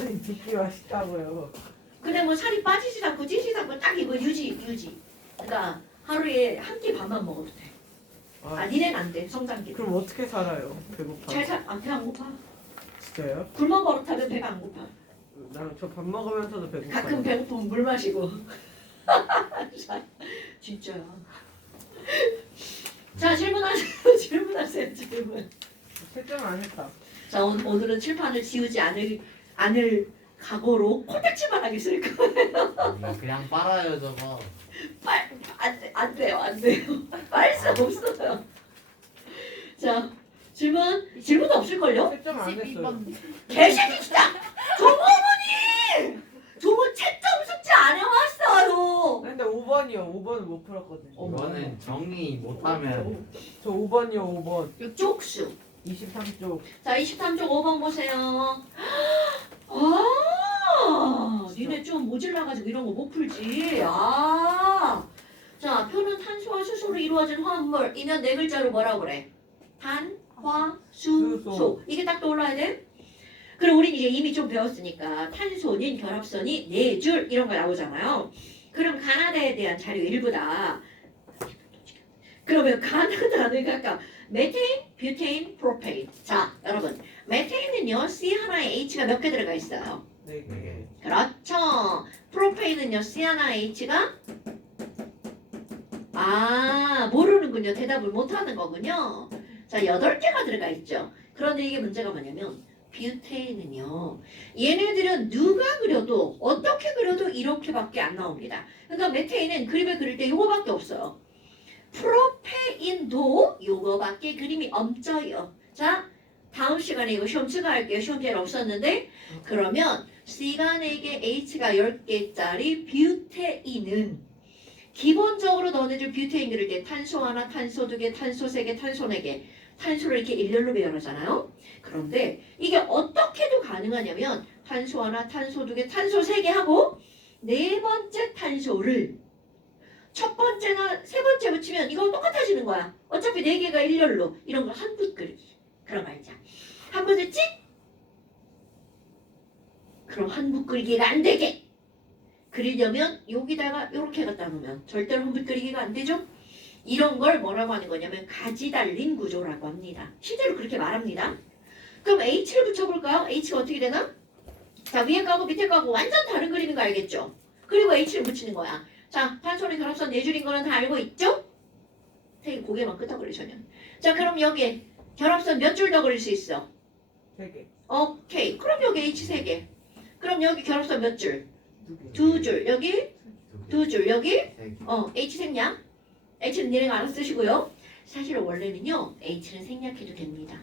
아니 두끼 맛있다고요. 근데 뭐 살이 빠지지도 않고 찌지도 않고 딱 이거 유지. 그러니까 하루에 한 끼 반만 먹어도 돼. 아 니네는 안 돼. 성장기. 그럼 어떻게 살아요? 배고파. 배 안 고파. 진짜요? 굶어 버릇하면 배가 안 고파. 나는 저 밥 먹으면서도 배고파. 가끔 배고프면 물 마시고. 진짜야. 자 질문하세요. 질문. 채점 안 했다. 자 오늘은 칠판을 지우지 않을 각오로 코딱지만 하게 쓸 거예요. 그냥 빨아요 저거. 안 돼요. 빨 수 없어요. 자 질문 없을걸요? 채점 안 했어요. 개새끼 진짜! 종어머니 채점 숙제 안 해왔어요. 근데 5번이요. 5번은 못 풀었거든요. 이거는 정의 못하면 저 5번이요. 5번. 쪽수. 23쪽. 자 23쪽 5번 보세요. 아 니네 좀 모질라가지고 이런 거 못 풀지. 자 표는 탄소와 수소로 이루어진 화합물. 이면 네 글자로 뭐라고 그래? 탄, 화, 수, 소. 이게 딱 떠올라야 돼? 그럼 우린 이제 이미 좀 배웠으니까 탄소는 결합선이 네 줄 이런 거 나오잖아요. 그럼 가나다에 대한 자료 일부다. 그러면 가나다는 각각 메테인, 뷰테인, 프로페인. 자 여러분 메테인은요 C 하나에 H가 몇 개 들어가 있어요? 네 개. 그렇죠. 프로페인은요 C 하나에 H가 모르는군요. 대답을 못하는 거군요. 자 8개가 들어가 있죠. 그런데 이게 문제가 뭐냐면 뷰테인은요. 얘네들은 누가 그려도 어떻게 그려도 이렇게밖에 안 나옵니다. 그러니까 메테인은 그림을 그릴 때 요거밖에 없어요. 프로페인도 요거밖에 그림이 없어요. 자 다음 시간에 이거 시험 추가할게요. 시험 잘 없었는데 그러면 C가 4개, H가 10개짜리 뷰테인은 기본적으로 너네들 뷰테인 그릴 때 탄소 하나, 탄소 2개, 탄소 3개, 탄소 4개 탄소를 이렇게 일렬로 배열하잖아요. 그런데 이게 어떻게도 가능하냐면 탄소 하나, 탄소 2개, 탄소 3개 하고 네 번째 탄소를 첫 번째나 세 번째 붙이면 이거 똑같아지는 거야. 어차피 4개가 일렬로 이런 거 한 붓 그리기. 그런 거 알죠? 한 붓을 찍? 그럼 한 붓 그리기가 안 되게 그리려면 여기다가 이렇게 갖다 놓으면 절대로 한 붓 그리기가 안 되죠? 이런 걸 뭐라고 하는 거냐면 가지 달린 구조라고 합니다. 실제로 그렇게 말합니다. 그럼 H를 붙여볼까요? H가 어떻게 되나? 자 위에 가고 밑에 가고 완전 다른 그림인 거 알겠죠? 그리고 H를 붙이는 거야. 자 탄소는 결합선 4줄인 거는 다 알고 있죠? 되게 고개만 끄덕거리시면. 자 그럼 여기에 결합선 몇 줄 더 그릴 수 있어? 3개. 오케이. 그럼 여기 H 3개. 그럼 여기 결합선 몇 줄? 2개. 2줄. 여기 2줄. 여기 세 개. H 생략. H는 니네가 알아서 쓰시고요. 사실 원래는요. H는 생략해도 됩니다.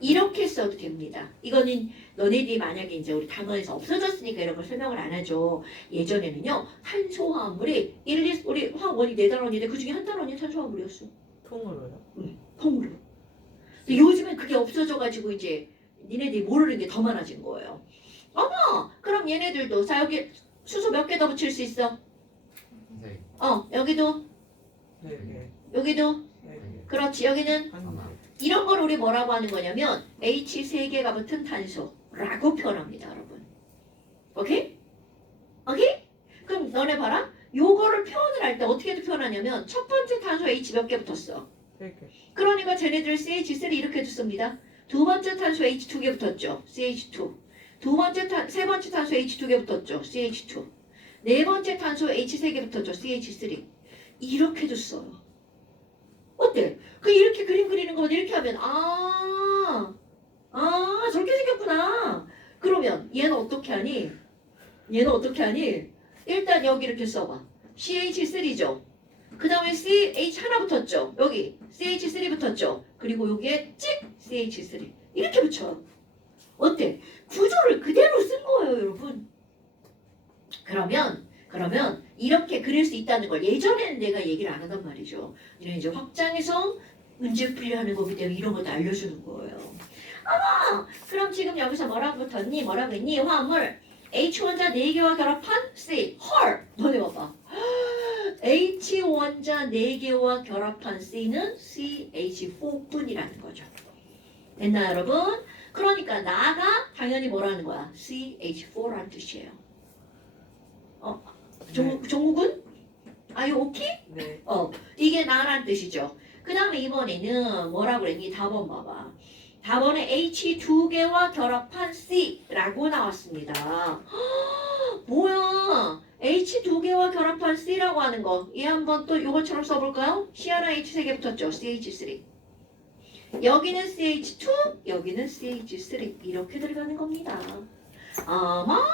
이렇게 써도 됩니다. 이거는 너네들이 만약에 이제 우리 단원에서 없어졌으니까 이런 걸 설명을 안 하죠. 예전에는요. 탄소화합물이 우리 화학원이 4단원인데 그중에 한 단원이 탄소화합물이었어. 통으로요? 통으로. 근데 요즘엔 그게 없어져가지고 이제 니네들이 모르는 게 더 많아진 거예요. 어머! 그럼 얘네들도 자 여기 수소 몇 개 더 붙일 수 있어? 세 개. 여기도 4개. 여기도 4개. 그렇지 여기는 하나. 이런 걸 우리 뭐라고 하는 거냐면 H 3개가 붙은 탄소라고 표현합니다 여러분. 오케이? 오케이? 그럼 너네 봐라 요거를 표현을 할 때 어떻게 표현하냐면 첫 번째 탄소 H 몇 개 붙었어? 3개. 그러니까 쟤네들 CH3 이렇게 줬습니다. 두 번째 탄소 H 2개 붙었죠? CH2. 세 번째 탄소 H 2개 붙었죠? CH2. 네 번째 탄소 H 3개 붙었죠? CH3. 이렇게 줬어요. 어때? 그 이렇게 그림 그리는 거면 이렇게 하면 저렇게 생겼구나. 그러면 얘는 어떻게 하니? 일단 여기 이렇게 써봐. CH3죠? 그 다음에 CH 하나 붙었죠? 여기 CH3 붙었죠? 그리고 여기에 찍 CH3 이렇게 붙여. 어때? 구조를 그대로 쓴 거예요 여러분. 그러면 이렇게 그릴 수 있다는 걸 예전에는 내가 얘기를 안 하단 말이죠. 이런 이제 확장해서 문제 풀이하는 거기 때문에 이런 것도 알려주는 거예요. 그럼 지금 여기서 뭐라고 붙었니? 뭐라고 했니? 화합물 H 원자 4개와 결합한 C 헐 너네 봐봐. H 원자 4개와 결합한 C는 CH4뿐이라는 거죠. 됐나요 여러분? 그러니까 나가 당연히 뭐라는 거야? CH4라는 뜻이에요. 종욱은? Are you okay? 네. 이게 나라는 뜻이죠. 그 다음에 이번에는 뭐라고 그랬니? 답원 봐봐. 답원에 H 두 개와 결합한 C라고 나왔습니다. 뭐야? H 두 개와 결합한 C라고 하는 거. 얘 한번 또 이것처럼 써볼까요? C 하나 H 세 개 붙었죠? CH3. 여기는 CH2, 여기는 CH3. 이렇게 들어가는 겁니다. 어머나!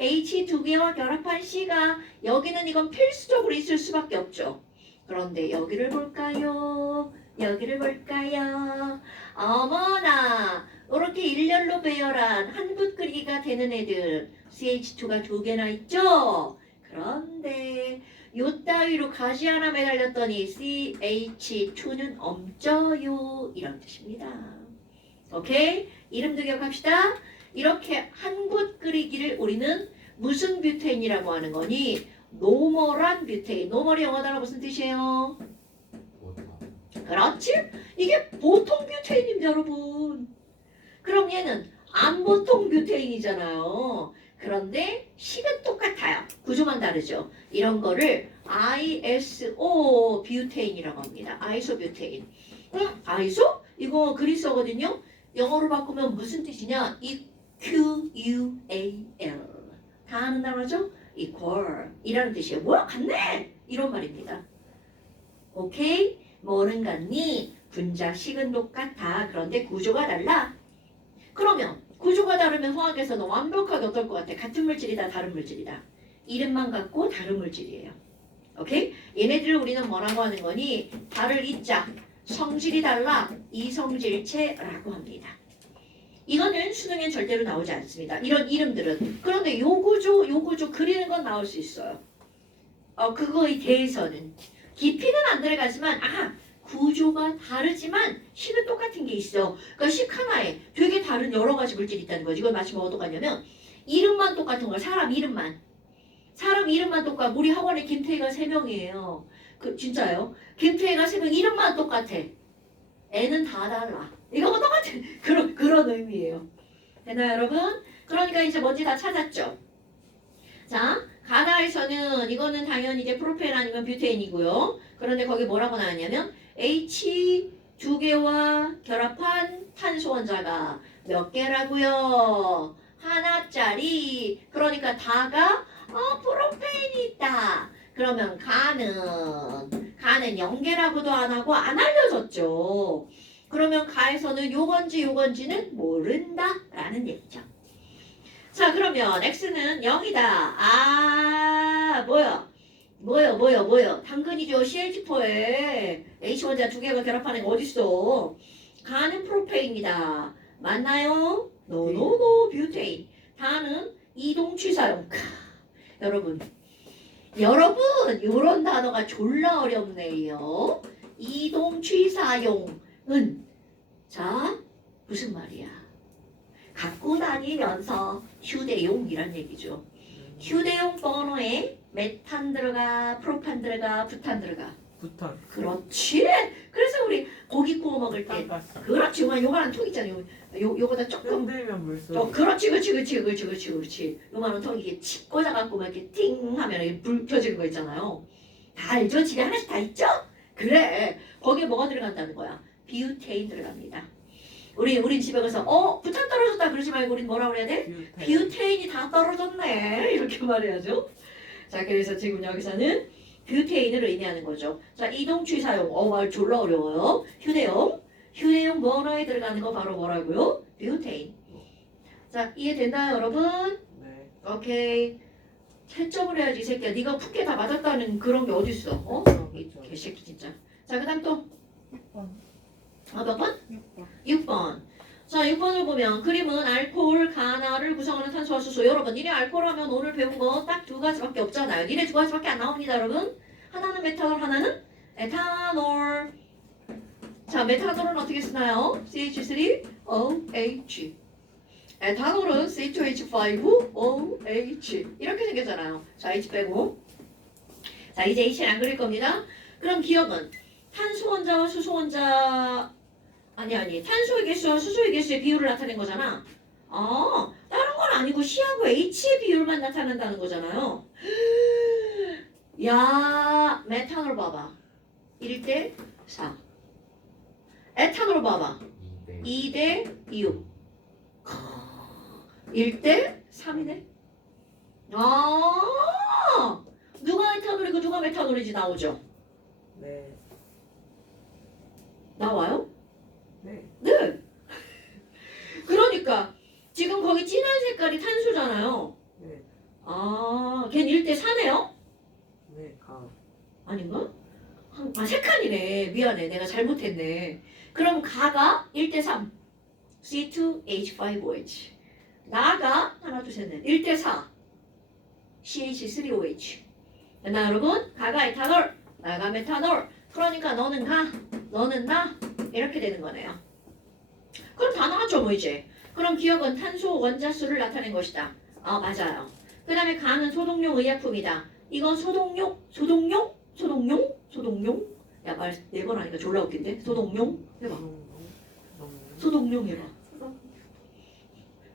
H 두 개와 결합한 C가 여기는 이건 필수적으로 있을 수밖에 없죠. 그런데 여기를 볼까요? 여기를 볼까요? 어머나! 이렇게 일렬로 배열한 한 붓 그리기가 되는 애들 CH2가 두 개나 있죠? 그런데 요 따위로 가지 하나 매달렸더니 CH2는 없죠요. 이런 뜻입니다. 오케이? 이름도 기억합시다. 이렇게 한 붓 그리기를 우리는 무슨 뷰테인이라고 하는 거니? 노멀한 뷰테인. 노멀이 영어 단어 무슨 뜻이에요? 그렇지? 이게 보통 뷰테인입니다, 여러분. 그럼 얘는 안 보통 뷰테인이잖아요. 그런데 식은 똑같아요. 구조만 다르죠. 이런 거를 ISO 뷰테인이라고 합니다. 아이소 뷰테인. 아이소? 이거 그리스어거든요. 영어로 바꾸면 무슨 뜻이냐? EQUAL. 다 아는 단어죠? equal 이라는 뜻이에요. 뭐야? 같네! 이런 말입니다. 오케이? 뭐는 같니? 분자식은 똑같아. 그런데 구조가 달라. 그러면 구조가 다르면 화학에서는 완벽하게 어떨 것 같아? 같은 물질이다, 다른 물질이다. 이름만 같고 다른 물질이에요. 오케이? 얘네들을 우리는 뭐라고 하는 거니? 다를 이자, 성질이 달라, 이성질체라고 합니다. 이거는 수능엔 절대로 나오지 않습니다. 이런 이름들은. 그런데 요 구조 그리는 건 나올 수 있어요. 그거에 대해서는. 깊이는 안 들어가지만, 구조가 다르지만 식은 똑같은 게 있어. 그러니까 식 하나에 되게 다른 여러 가지 물질이 있다는 거지. 이걸 마치 뭐가 똑같냐면, 이름만 똑같은 거야. 사람 이름만 똑같아. 우리 학원에 김태희가 3명이에요. 진짜요? 김태희가 3명 이름만 똑같아. 애는 다 달라. 이거가 똑같은 그런 의미예요. 되나요, 여러분? 그러니까 이제 뭔지 다 찾았죠? 자, 가나에서는 이거는 당연히 이제 프로페인 아니면 뷰테인이고요. 그런데 거기 뭐라고 나왔냐면 H 두 개와 결합한 탄소 원자가 몇 개라고요? 하나짜리. 그러니까 다가 프로페인이 있다. 그러면 가는 0개라고도 안 하고 안 알려졌죠. 그러면 가에서는 요건지는 모른다라는 얘기죠. 자, 그러면 x는 0이다. 뭐요? 당근이죠. CH4에 H원자 두 개가 결합하는 거 어딨어? 가는 프로페인이다. 맞나요? 노, 뷰테인. 다는 이동취사용. 여러분, 요런 단어가 졸라 어렵네요. 이동취사용은 자, 무슨 말이야? 갖고 다니면서 휴대용이란 얘기죠. 휴대용 버너에 메탄 들어가, 프로판 들어가, 부탄 들어가. 부탄. 그렇지. 그래서 우리 고기 구워 먹을 때 땀가스. 그렇지. 요만한 통 있잖아요. 요거다 조금 흔들면 물속. 그렇지. 요만한 통 이게 칩 꽂아갖고 막 이렇게 띵 하면 이렇게 불 켜지는 거 있잖아요. 다 알죠? 집에 하나씩 다 있죠? 그래. 거기에 뭐가 들어간다는 거야? 뷰테인 들어갑니다. 우리 집에 가서 부탄 떨어졌다 그러지 말고 우린 뭐라 그래야 돼? 뷰테인이 다 떨어졌네. 이렇게 말해야죠. 자, 그래서 지금 여기서는 뷰테인을 의미하는 거죠. 자, 이동취사용. 말 졸라 어려워요. 휴대용 버너에 들어가는 거 바로 뭐라고요? 뷰테인. 자, 이해됐나요, 여러분? 네. 오케이. 채점을 해야지, 이 새끼야. 네가 푸게 다 맞았다는 그런 게 어딨어? 이 개새끼 진짜. 자, 그 다음 또. 6번. 몇 번? 6번. 6번. 자, 6번을 보면 그림은 알코올, 가나를 구성하는 탄소와 수소. 여러분, 니네 알코올 하면 오늘 배운 거 딱 두 가지밖에 없잖아요. 니네 두 가지밖에 안 나옵니다, 여러분. 하나는 메탄올, 하나는 에탄올. 자, 메탄올은 어떻게 쓰나요? CH3OH. 에탄올은 C2H5OH. 이렇게 생겼잖아요. 자, H 빼고. 자, 이제 H는 안 그릴 겁니다. 그럼 기억은 탄소 원자와 수소 원자 아니. 탄소의 개수와 수소의 개수의 비율을 나타낸 거잖아. 다른 건 아니고 C하고 H의 비율만 나타낸다는 거잖아요. 야, 메탄올 봐봐. 1대 4. 에탄올 봐봐. 2대 6. 1대 3이네. 누가 에탄올이고 누가 메탄올인지 나오죠? 네. 나와요? 네. 네. 그러니까 지금 거기 진한 색깔이 탄소잖아요. 네. 걔는 1대 4네요? 네. 가. 아닌가? 세 칸이네. 미안해. 내가 잘못했네. 그럼 가가 1대 3. C2H5OH. 나가 하나 둘 셋 넷. 1대 4. CH3OH. 나 여러분 가가 에탄올, 나가 메탄올. 그러니까 너는 가, 너는 나 이렇게 되는 거네요. 그럼 다 나왔죠 뭐 이제. 그럼 기억은 탄소 원자수를 나타낸 것이다. 맞아요. 그 다음에 가는 소독용 의약품이다. 이건 소독용. 야 말 4번 하니까 졸라 웃긴데. 소독용 해봐. 소독용 해봐.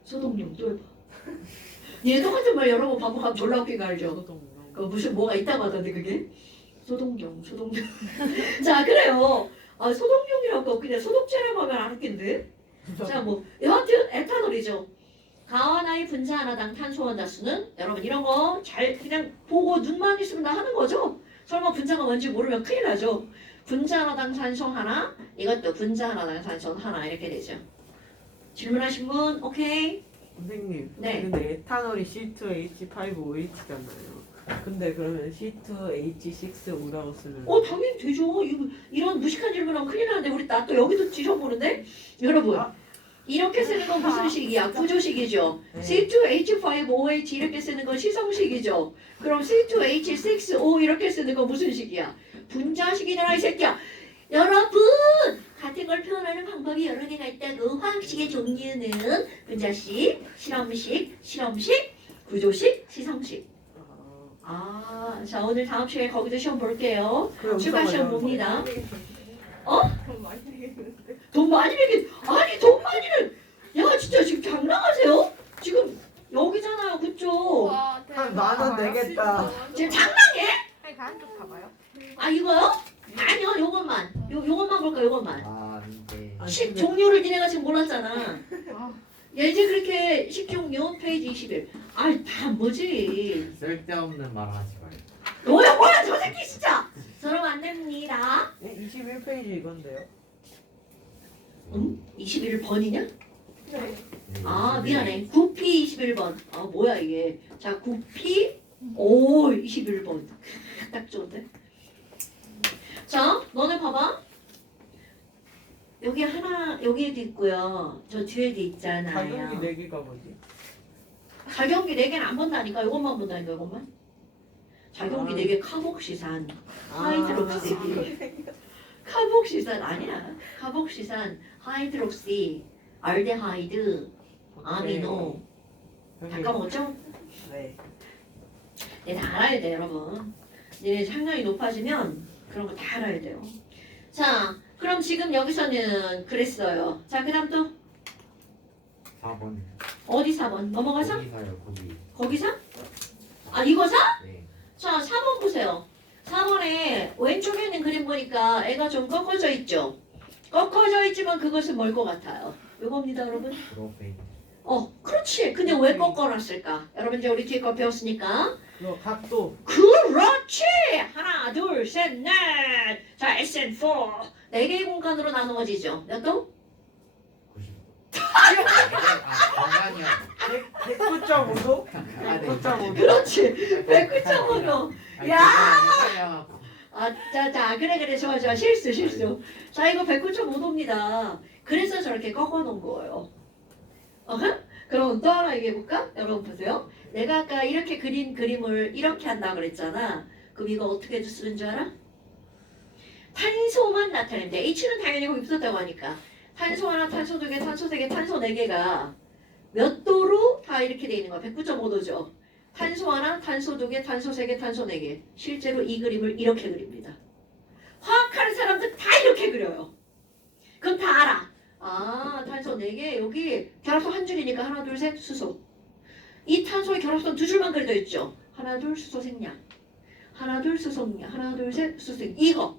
소독용 또 해봐. 얘 똑같은 말 여러 번 반복하면 졸라 웃긴 거 알죠? 그 무슨 뭐가 있다고 하던데 그게? 소독용. 자 그래요. 소독용이라고 그냥 소독제라고 하면 안 웃긴데. 자 뭐 여하튼 에탄올이죠. 가와 나의 분자 하나당 탄소 원자수는 여러분 이런 거 잘 그냥 보고 눈만 있으면 다 하는 거죠. 설마 분자가 뭔지 모르면 큰일 나죠. 분자 하나당 탄소 하나, 이것도 분자 하나당 탄소 하나 이렇게 되죠. 질문하신 분 오케이? 선생님. 네. 근데 에탄올이 C2H5OH잖아요. 근데 그러면 C2H6O라고 쓰면 당연히 되죠. 이런 무식한 질문하면 큰일 나는데 우리 나 또 여기도 찢어보는데 여러분 이렇게 쓰는 건 무슨 식이야? 구조식이죠. 네. C2H5OH 이렇게 쓰는 건 시성식이죠. 그럼 C2H6O 이렇게 쓰는 건 무슨 식이야? 분자식이잖아 이 새끼야. 여러분 같은 걸 표현하는 방법이 여러 개가 있다고. 화학식의 종류는 분자식, 실험식, 구조식, 시성식. 자 오늘 다음 시간에 거기도 시험 볼게요. 추가 시험 봅니다. 돈 많이 내겠는데. 돈 많이 내긴 돈 많이는 야 진짜 지금 장난하세요? 지금 여기잖아요 그쪽. 와, 한 만원 내겠다. 지금 장난해? 아니 다른 쪽 가봐요. 이거요? 아니요 요것만 요것만 볼까 요것만. 근데 식 종류를 니네가 지금 몰랐잖아. 아, 이제 그렇게 식종류 페이지 21. 다 뭐지? 쓸데없는 말 하지 말고. 뭐야 저 새끼 진짜. 저러면 안 됩니다. 21페이지 이건데요. 21번이냐? 네. 미안해. 9P 21번. 뭐야 이게. 자 9P 오 21번. 딱 좋은데. 자 너네 봐봐. 여기 하나 여기에도 있고요. 저 뒤에도 있잖아요. 가격이 4개가 뭐지? 자경기 4개는 안 본다니까. 이것만 본다니까 이것만. 자경기 4개 카복시산, 하이드록시. 카복시산 아니야. 카복시산, 하이드록시, 알데하이드, 아미노. 다 까먹었죠? 네. 네, 다 알아야 돼요 여러분. 네, 학력이 높아지면 그런 거 다 알아야 돼요. 자, 그럼 지금 여기서는 그랬어요. 자, 그 다음 또 4번. 어디 4번? 넘어가서? 거기 사요 거기. 거기서? 이거 사? 네. 자, 4번 보세요. 4번에 왼쪽에 있는 그림 보니까 애가 좀 꺾어져 있죠? 꺾어져 있지만 그것은 뭘 것 같아요? 요겁니다, 여러분. 프로페인. 그렇지. 근데 왜 꺾어놨을까? 여러분 이제 우리 뒤에 거 배웠으니까. 이거 각도. 그렇지! 하나, 둘, 셋, 넷! 자, SN4. 4개의 공간으로 나누어지죠. 몇 도? 90도. 공간이요. 109.5도? 109.5도. 그렇지. 109.5도. 야. 자, 그래. 좋아. 실수. 자, 이거 109.5도입니다. 그래서 저렇게 꺾어놓은 거예요. 그럼 또 하나 얘기해볼까? 여러분 보세요. 내가 아까 이렇게 그린 그림을 이렇게 한다고 그랬잖아. 그럼 이거 어떻게 쓰는 줄 알아? 탄소만 나타내는데 H는 당연히 거기 붙었다고 하니까 탄소 하나, 탄소 2개, 탄소 3개, 탄소 4개가 몇 도로 다 이렇게 돼 있는 거야. 109.5도죠. 탄소 하나, 탄소 2개, 탄소 3개, 탄소 4개. 실제로 이 그림을 이렇게 그립니다. 화학하는 사람들 다 이렇게 그려요. 그럼 다 알아. 아, 탄소 4개. 여기 결합선 한 줄이니까 하나, 둘, 셋, 수소. 이 탄소의 결합선 두 줄만 그려져 있죠. 하나, 둘, 수소, 생략. 하나, 둘, 수소, 생략. 하나, 둘, 셋, 수소, 생략. 이거.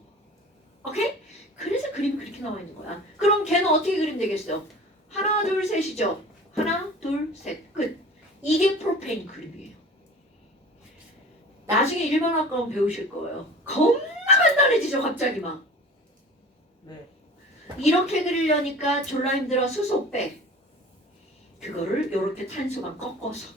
오케이? 그래서 그림이 그렇게 나와 있는 거야. 그럼 걔는 어떻게 그리면 되겠어? 하나, 둘, 셋이죠. 하나, 둘, 셋. 끝. 이게 프로페인 그림이에요. 나중에 일반화과 배우실 거예요. 겁나 간단해지죠, 갑자기 막. 네. 이렇게 그리려니까 졸라 힘들어. 수소 빼. 그거를 이렇게 탄소만 꺾어서.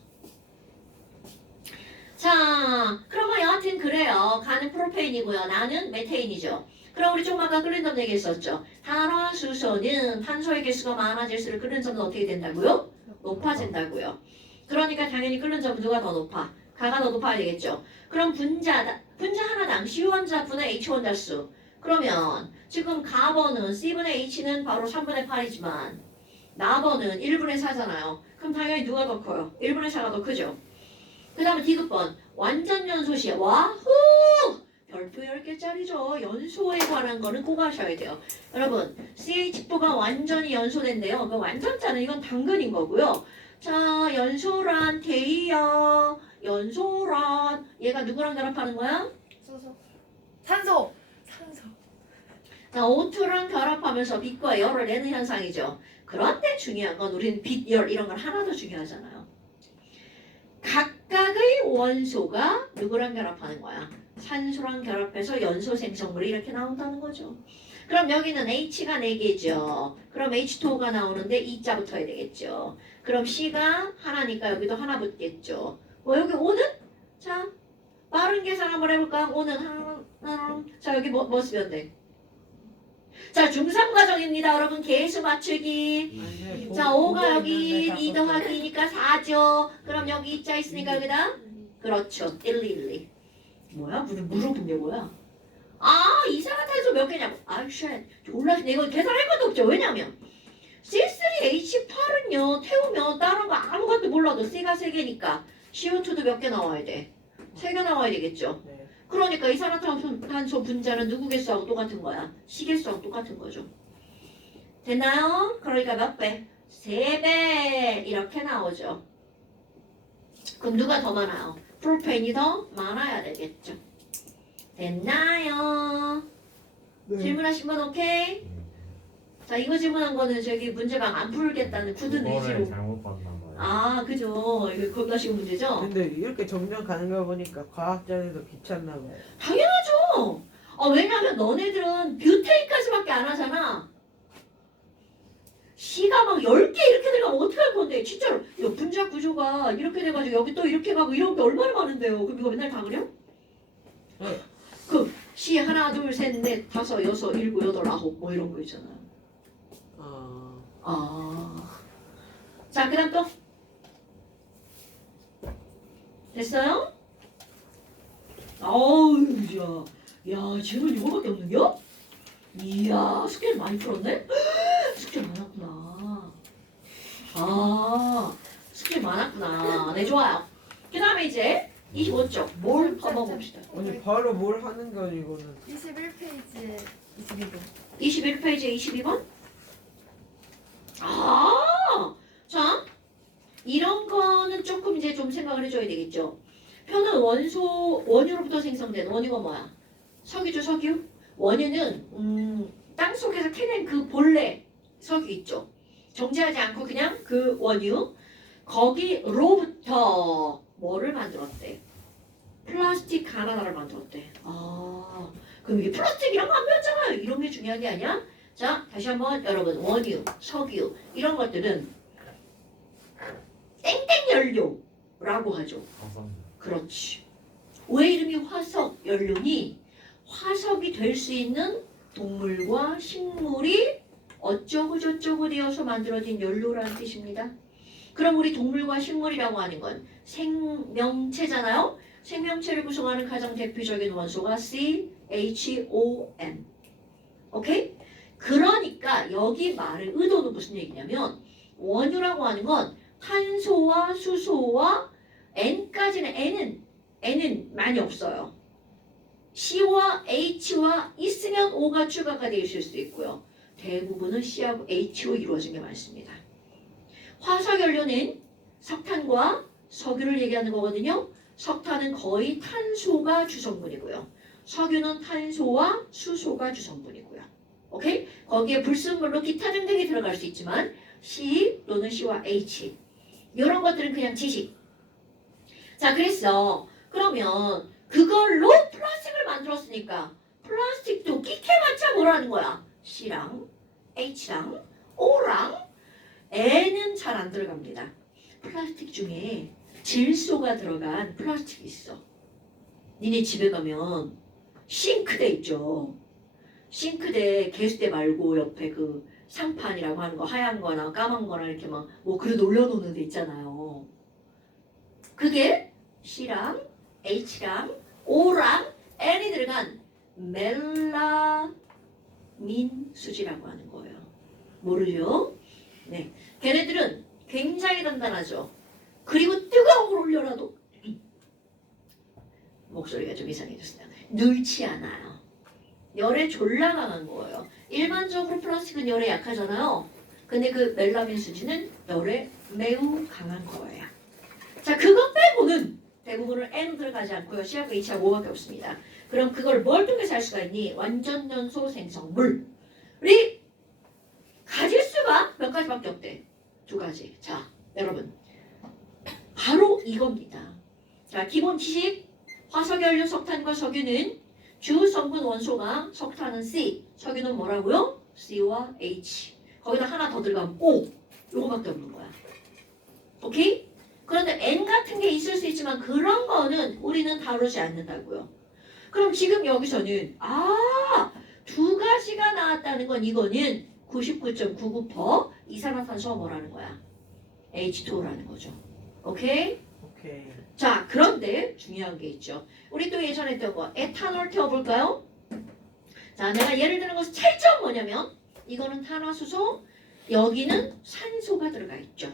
자, 그러면 여하튼 그래요. 가는 프로페인이고요. 나는 메테인이죠. 그럼 우리 좀 아까 끓는 점 얘기했었죠. 탄화수소는 탄소의 개수가 많아질수록 끓는 점은 어떻게 된다고요? 높아진다고요. 그러니까 당연히 끓는 점은 누가 더 높아? 가가 더 높아야 되겠죠. 그럼 분자 하나당 C1자 분의 H1자 수. 그러면 지금 가번은 C분의 H는 바로 3분의 8이지만 나번은 1분의 4잖아요. 그럼 당연히 누가 더 커요? 1분의 4가 더 크죠. 그 다음에 디귿번 완전 연소시. 와후! 별표 10개짜리죠. 연소에 관한 거는 꼭 하셔야 돼요. 여러분 CH4가 완전히 연소된대요. 그 완전자는 이건 당근인 거고요. 자, 연소란 대이야. 연소란 얘가 누구랑 결합하는 거야? 수소. 산소. 산소. 자, O2랑 결합하면서 빛과 열을 내는 현상이죠. 그런데 중요한 건 우리는 빛, 열 이런 건 하나도 중요하잖아요. 각각의 원소가 누구랑 결합하는 거야? 산소랑 결합해서 연소 생성물이 이렇게 나온다는 거죠. 그럼 여기는 H가 4개죠. 그럼 H2O가 나오는데 2자 붙어야 되겠죠. 그럼 C가 하나니까 여기도 하나 붙겠죠. 뭐 여기 O는? 자, 빠른 계산 한번 해볼까? O는 하나. 자, 여기 뭐 쓰면 돼? 자, 중3 과정입니다. 여러분 계수 맞추기. 아니, 자, 5가 여기 2 더하기니까 4죠. 그럼 여기 2자 있으니까 여기다? 그렇죠. 1, 2. 뭐야? 무슨 물어본 게 뭐야? 아, 이산화탄소 몇 개냐고. 아, 쉣. 졸라, 이거 계산할 것도 없죠. 왜냐면 C3H8은요, 태우면 다른 거 아무것도 몰라도 C가 3개니까 CO2도 몇 개 나와야 돼? 3개 나와야 되겠죠. 네. 그러니까 이산화탄소 분자는 누구 개수하고 똑같은 거야? C 개수하고 똑같은 거죠. 됐나요? 그러니까 몇 배? 3배 이렇게 나오죠. 그럼 누가 더 많아요? 프로페인이 더 많아야 되겠죠. 됐나요? 네. 질문하신 분 오케이? 자, 이거 질문한 거는 저기 문제방 안 풀겠다는 굳은 이거를 의지로. 잘못 봤나 봐요. 아, 그죠. 이거 겁나 쉬운 문제죠? 근데 이렇게 점점 가는 거 보니까 과학자들도 귀찮나 봐요. 당연하죠. 왜냐면 너네들은 뷰테인까지밖에 안 하잖아. C가 막 10개 이렇게 들어가면 어떡할 건데. 진짜로. 야, 분자 구조가 이렇게 돼가지고 여기 또 이렇게 가고 이런 게 얼마나 많은데요. 그럼 이거 맨날 다 그려? 네. 그 C 하나, 둘, 셋, 넷, 다섯, 여섯, 일곱, 여덟, 아홉 뭐 이런 거 있잖아요. 자, 그 다음 또. 됐어요? 어우, 야, 질문 이거밖에 없는겨? 이야, 숙제를 많이 풀었네? 숙제 많았구나. 아, 숙제 많았구나. 네, 좋아요. 그 다음에 이제 25쪽. 뭘 퍼먹읍시다. 아니 바로 뭘 하는 거 이거는. 21페이지에 22번. 21페이지에 22번? 아, 자, 이런 거는 조금 이제 좀 생각을 해줘야 되겠죠. 표는 원유로부터 생성된 원유가 뭐야? 석유죠, 석유? 원유는 땅 속에서 캐낸 그 본래 석유 있죠. 정제하지 않고 그냥 그 원유 거기로부터 뭐를 만들었대? 플라스틱 하나를 만들었대. 아, 그럼 이게 플라스틱 이런 거 안 배웠잖아요. 이런 게 중요한 게 아니야? 자, 다시 한번 여러분 원유, 석유 이런 것들은 땡땡 연료라고 하죠. 가성. 그렇지. 왜 이름이 화석 연료니? 화석이 될 수 있는 동물과 식물이 어쩌고 저쩌고 되어서 만들어진 연료라는 뜻입니다. 그럼 우리 동물과 식물이라고 하는 건 생명체잖아요. 생명체를 구성하는 가장 대표적인 원소가 CHON. 오케이? 그러니까 여기 말의 의도는 무슨 얘기냐면 원유라고 하는 건 탄소와 수소와 N까지는 N은 많이 없어요. C와 H와 있으면 O가 추가가 되어 있을 수 있고요. 대부분은 C하고 H로 이루어진 게 많습니다. 화석연료는 석탄과 석유를 얘기하는 거거든요. 석탄은 거의 탄소가 주성분이고요. 석유는 탄소와 수소가 주성분이고요. 오케이? 거기에 불순물로 기타 등등이 들어갈 수 있지만 C 또는 C와 H 이런 것들은 그냥 지식. 자, 그래서 그러면 그걸로 플라스틱을 만들었으니까 플라스틱도 끼케봤자 뭐라는 거야? C랑 H랑 O랑 N은 잘 안 들어갑니다. 플라스틱 중에 질소가 들어간 플라스틱이 있어. 니네 집에 가면 싱크대 있죠. 싱크대 개수대 말고 옆에 그 상판이라고 하는 거 하얀 거나 까만 거나 이렇게 막 뭐 그릇 올려놓는 데 있잖아요. 그게 C랑 H랑 O랑 N이 들어간 멜라민 수지라고 하는 거예요. 모르죠? 네. 걔네들은 굉장히 단단하죠. 그리고 뜨거운 걸 올려놔도 목소리가 좀 이상해졌어요. 눌지 않아요. 열에 졸라 강한 거예요. 일반적으로 플라스틱은 열에 약하잖아요. 근데 그 멜라민 수지는 열에 매우 강한 거예요. 자, 그것 빼고는 대부분은 N 들어가지 않고요. C하고 H하고 O밖에 없습니다. 그럼 그걸 뭘 통해서 할 수가 있니? 완전 연소 생성물이 가질 수가 몇 가지밖에 없대. 두 가지. 자, 여러분. 바로 이겁니다. 자, 기본 지식. 화석연료 석탄과 석유는 주 성분 원소가 석탄은 C, 석유는 뭐라고요? C와 H. 거기다 하나 더 들어가면 O. 요거밖에 없는 거야. 오케이? 그런데 N 같은 게 있을 수 있지만 그런 거는 우리는 다루지 않는다고요. 그럼 지금 여기서는 두 가지가 나왔다는 건 이거는 99.99% 이산화탄소가 뭐라는 거야? H2O라는 거죠. 오케이? 오케이. 자, 그런데 중요한 게 있죠. 우리 또 예전에 했던 거 에탄올 태워볼까요? 자, 내가 예를 드는 것은 차이점 뭐냐면 이거는 탄화수소, 여기는 산소가 들어가 있죠.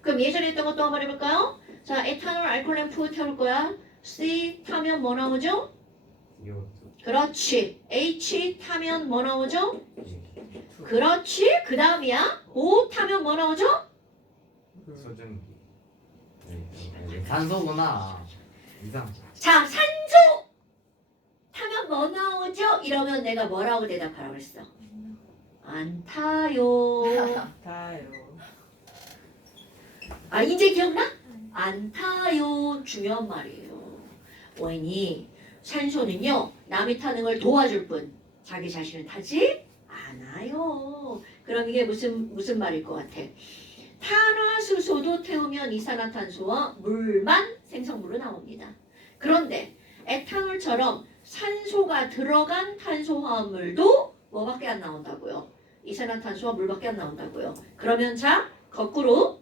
그럼 예전에 했던 것도 한번 해볼까요? 자, 에탄올 알코올 램프 태울 거야. C 타면 뭐 나오죠? 그렇지. H 타면 뭐 나오죠? 그렇지. 그 다음이야. O 타면 뭐 나오죠? 소중기. 산소구나. 이상. 자, 산소 타면 뭐 나오죠? 이러면 내가 뭐라고 대답하라고 했어? 안 타요. 타요. 아, 이제 기억나? 안 타요. 중요한 말이에요. 왜니 산소는요, 남이 타는 걸 도와줄 뿐 자기 자신은 타지 않아요. 그럼 이게 무슨 말일 것 같아? 탄화수소도 태우면 이산화탄소와 물만 생성물로 나옵니다. 그런데 에탄올처럼 산소가 들어간 탄소화합물도 뭐밖에 안 나온다고요? 이산화탄소와 물밖에 안 나온다고요. 그러면 자, 거꾸로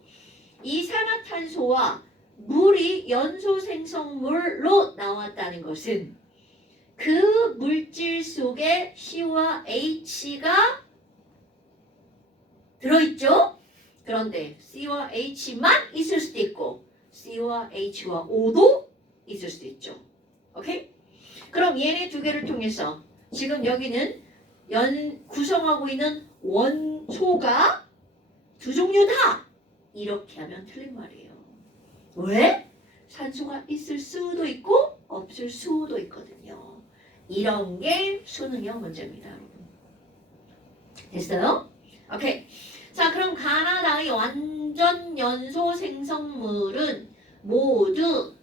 이산화탄소와 물이 연소 생성물로 나왔다는 것은 그 물질 속에 C와 H가 들어있죠? 그런데 C와 H만 있을 수도 있고 C와 H와 O도 있을 수도 있죠. 오케이? 그럼 얘네 두 개를 통해서 지금 여기는 구성하고 있는 원소가 두 종류다. 이렇게 하면 틀린 말이에요. 왜? 산소가 있을 수도 있고 없을 수도 있거든요. 이런 게 수능형 문제입니다, 여러분. 됐어요? 오케이. 자, 그럼 가나다의 완전 연소 생성물은 모두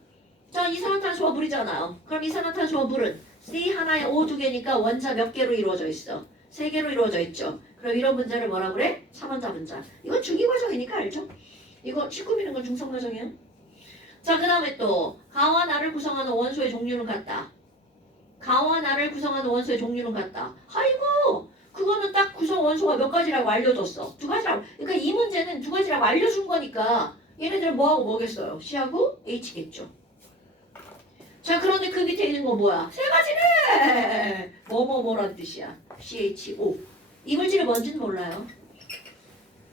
자, 이산화탄소와 물이잖아요. 그럼 이산화탄소와 물은 C 하나에 O 두 개니까 원자 몇 개로 이루어져 있어? 세 개로 이루어져 있죠. 그럼 이런 문제를 뭐라 그래? 3원자 분자. 이건 중위과정이니까 알죠? 이거 19비는 건 중성과정이야. 자, 그 다음에 또 가와 나를 구성하는 원소의 종류는 같다. 가와 나를 구성하는 원소의 종류는 같다. 아이고, 그거는 딱 구성 원소가 몇 가지라고 알려줬어. 두 가지라고. 그러니까 이 문제는 두 가지라고 알려준 거니까 얘네들은 뭐하고 뭐겠어요? C하고 H겠죠. 자, 그런데 그 밑에 있는 거 뭐야? 세 가지네. 뭐뭐뭐란 뜻이야. CHO. 이 물질이 뭔지는 몰라요.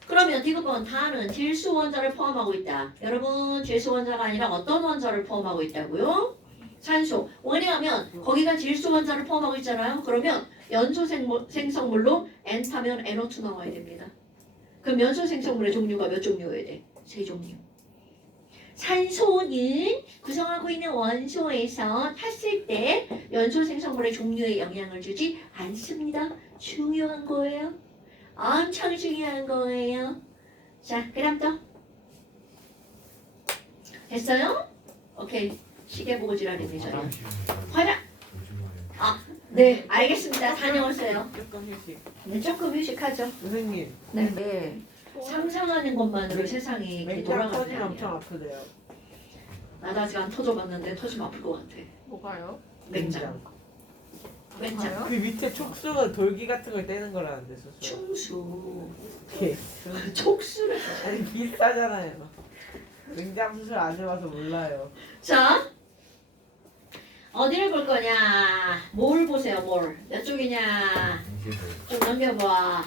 그러면 디귿번 다는 질소 원자를 포함하고 있다. 여러분, 질소 원자가 아니라 어떤 원자를 포함하고 있다고요? 산소. 왜냐하면 거기가 질소 원자를 포함하고 있잖아요. 그러면 연소 생성물로 N 타면 NO2 나와야 됩니다. 그럼 연소 생성물의 종류가 몇 종류여야 돼? 3종류. 산소는 구성하고 있는 원소에서 탔을 때 연소 생성물의 종류에 영향을 주지 않습니다. 중요한 거예요. 엄청 중요한 거예요. 자, 그 다음 또. 됐어요? 오케이. 시계 보고 지랄이네, 저요. 화장. 네, 알겠습니다. 다녀오세요. 조금 휴식. 네, 조금 휴식하죠. 선생님, 네. 네. 상상하는 것만으로 세상이 이렇게 맹장 돌아가는 게 터지면 아니야. 엄청 아프대요. 나도 아직 안 터져봤는데 터지면 아플 것 같아. 뭐가요? 맹장. 맹장. 그 밑에 촉수가 돌기 같은 걸 떼는 거라는데 수술. 충수. 예. 촉수를. 아니 비싸잖아요. 맹장 수술 안 해봐서 몰라요. 자, 어디를 볼 거냐? 뭘 보세요, 뭘. 몇 쪽이냐? 좀 넘겨봐.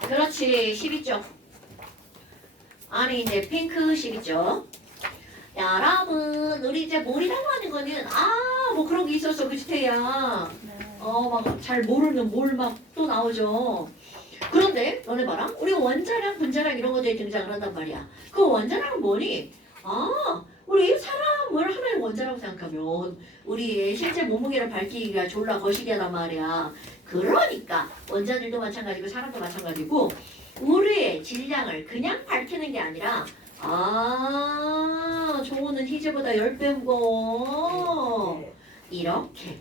그렇지, 12쪽. 아니, 이제 핑크 12쪽. 여러분, 우리 이제 뭘이라고 하는 거는, 뭐 그런 게 있었어, 그치, 태야? 네. 막 잘 모르는 뭘 막 또 나오죠. 그런데, 너네 봐라. 우리 원자량, 분자량 이런 것들이 등장을 한단 말이야. 그 원자량은 뭐니? 우리 사람을 하나의 원자라고 생각하면 우리의 실제 몸무게를 밝히기가 졸라 거시기하단 말이야. 그러니까 원자들도 마찬가지고 사람도 마찬가지고 우리의 질량을 그냥 밝히는 게 아니라 저거는 희재보다 10배 무거워. 네. 이렇게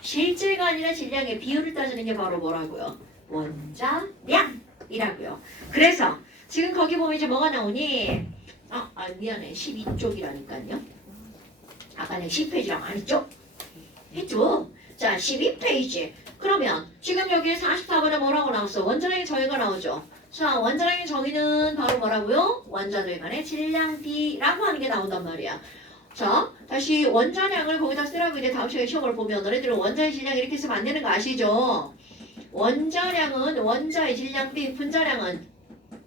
실제가 아니라 질량의 비율을 따지는 게 바로 뭐라고요? 원자량이라고요. 그래서 지금 거기 보면 이제 뭐가 나오니? 미안해. 12쪽이라니까요. 아까 내 10페이지랑 안 했죠? 했죠? 자, 12페이지. 그러면 지금 여기 44번에 뭐라고 나왔어? 원자량의 정의가 나오죠? 자, 원자량의 정의는 바로 뭐라고요? 원자들 간의 질량 비라고 하는 게 나온단 말이야. 자, 다시 원자량을 거기다 쓰라고 이제 다음 시간에 시험을 보면 너네들은 원자의 질량 이렇게 쓰면 안 되는 거 아시죠? 원자량은 원자의 질량 비, 분자량은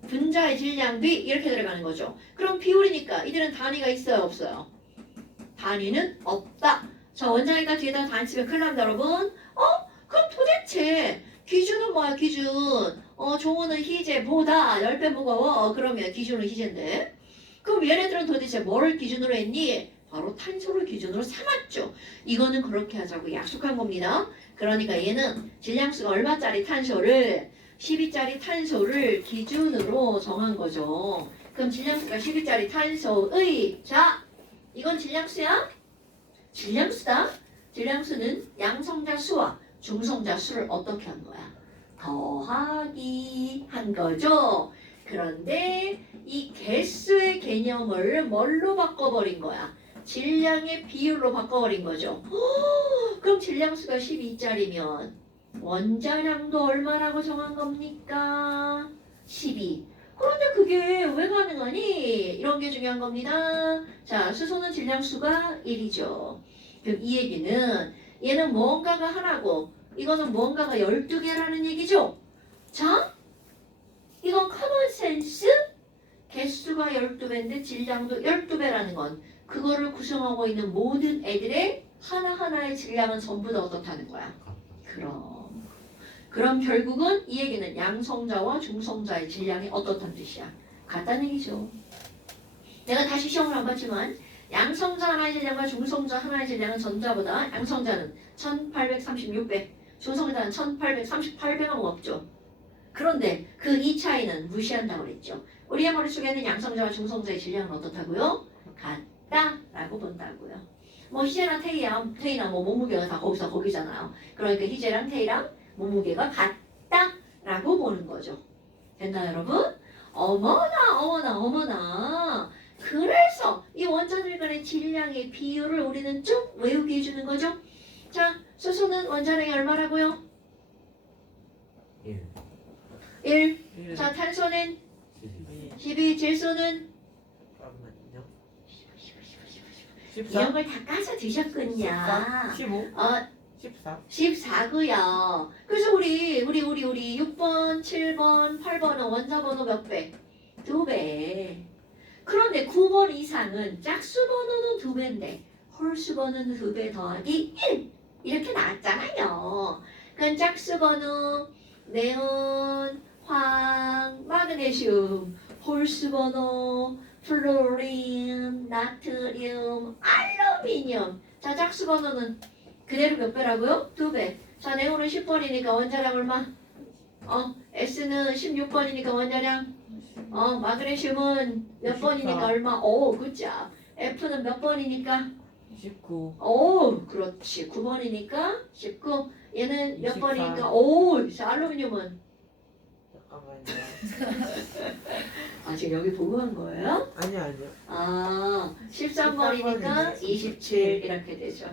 분자의 질량 비 이렇게 들어가는 거죠. 그럼 비율이니까 이들은 단위가 있어요, 없어요? 단위는 없다. 자, 원자니까 뒤에다 단위 쓰면 큰일 납니다, 여러분. 그럼 도대체 기준은 뭐야, 기준? 종호는 희재보다 10배 무거워. 그러면 기준은 희재인데. 그럼 얘네들은 도대체 뭐를 기준으로 했니? 바로 탄소를 기준으로 삼았죠. 이거는 그렇게 하자고 약속한 겁니다. 그러니까 얘는 질량수가 얼마짜리 탄소를 12짜리 탄소를 기준으로 정한 거죠. 그럼 질량수가 12짜리 탄소의 자, 이건 질량수야? 질량수다. 질량수는 양성자 수와 중성자 수를 어떻게 한 거야? 더하기 한 거죠. 그런데 이 개수의 개념을 뭘로 바꿔버린 거야? 질량의 비율로 바꿔버린 거죠. 그럼 질량수가 12짜리면 원자량도 얼마라고 정한 겁니까? 12. 그런데 그게 왜 가능하니? 이런 게 중요한 겁니다. 자, 수소는 질량수가 1이죠. 그럼 이 얘기는 얘는 무언가가 하나고 이거는 무언가가 12개라는 얘기죠. 자, 이건 커먼센스 개수가 12배인데 질량도 12배라는 건 그거를 구성하고 있는 모든 애들의 하나하나의 질량은 전부 다 어떻다는 거야? 그럼 결국은 이 얘기는 양성자와 중성자의 질량이 어떻다는 뜻이야? 같다는 얘기죠. 내가 다시 시험을 안 봤지만 양성자 하나의 질량과 중성자 하나의 질량은 전자보다 양성자는 1836배, 중성자는 1838배가 없죠. 그런데 그 이 차이는 무시한다고 그랬죠. 우리의 머릿속에는 양성자와 중성자의 질량은 어떻다고요? 같다라고 본다고요. 뭐 희재랑 태희나 뭐 몸무게가 다 거기잖아요. 그러니까 희재랑 태희랑 몸무게가 같다라고 보는 거죠. 됐나요, 여러분? 어머나. 그래서 이 원자들 간의 질량의 비율을 우리는 좀 외우게 해주는 거죠. 자, 수소는 원자량이 얼마라고요? 1. 자, 탄소는 12. 질소는 잠깐만요. 이런 14? 걸 다 까서 드셨군요. 15? 어, 14? 14고요. 그래서 우리 6번, 7번, 8번은 원자 번호 몇 배? 2배. 그런데 9번 이상은 짝수 번호는 2배인데 홀수 번호는 2배 더하기 1 이렇게 나왔잖아요. 그건 짝수번호 네온, 황, 마그네슘, 홀수번호 플로린, 나트륨, 알루미늄. 자, 짝수번호는 그대로 몇 배라고요? 2배. 자, 네온은 10번이니까 원자량 얼마? S는 16번이니까 원자량 마그네슘은 몇 24. 번이니까 얼마? 굿자. F는 몇 번이니까? 19. 그렇지. 9번이니까 19. 얘는 몇 24. 번이니까? 자, 알루미늄은? 잠깐만요. 지금 여기 보고 한 거예요? 아니요. 13번이니까 13번이네. 27 이렇게 되죠.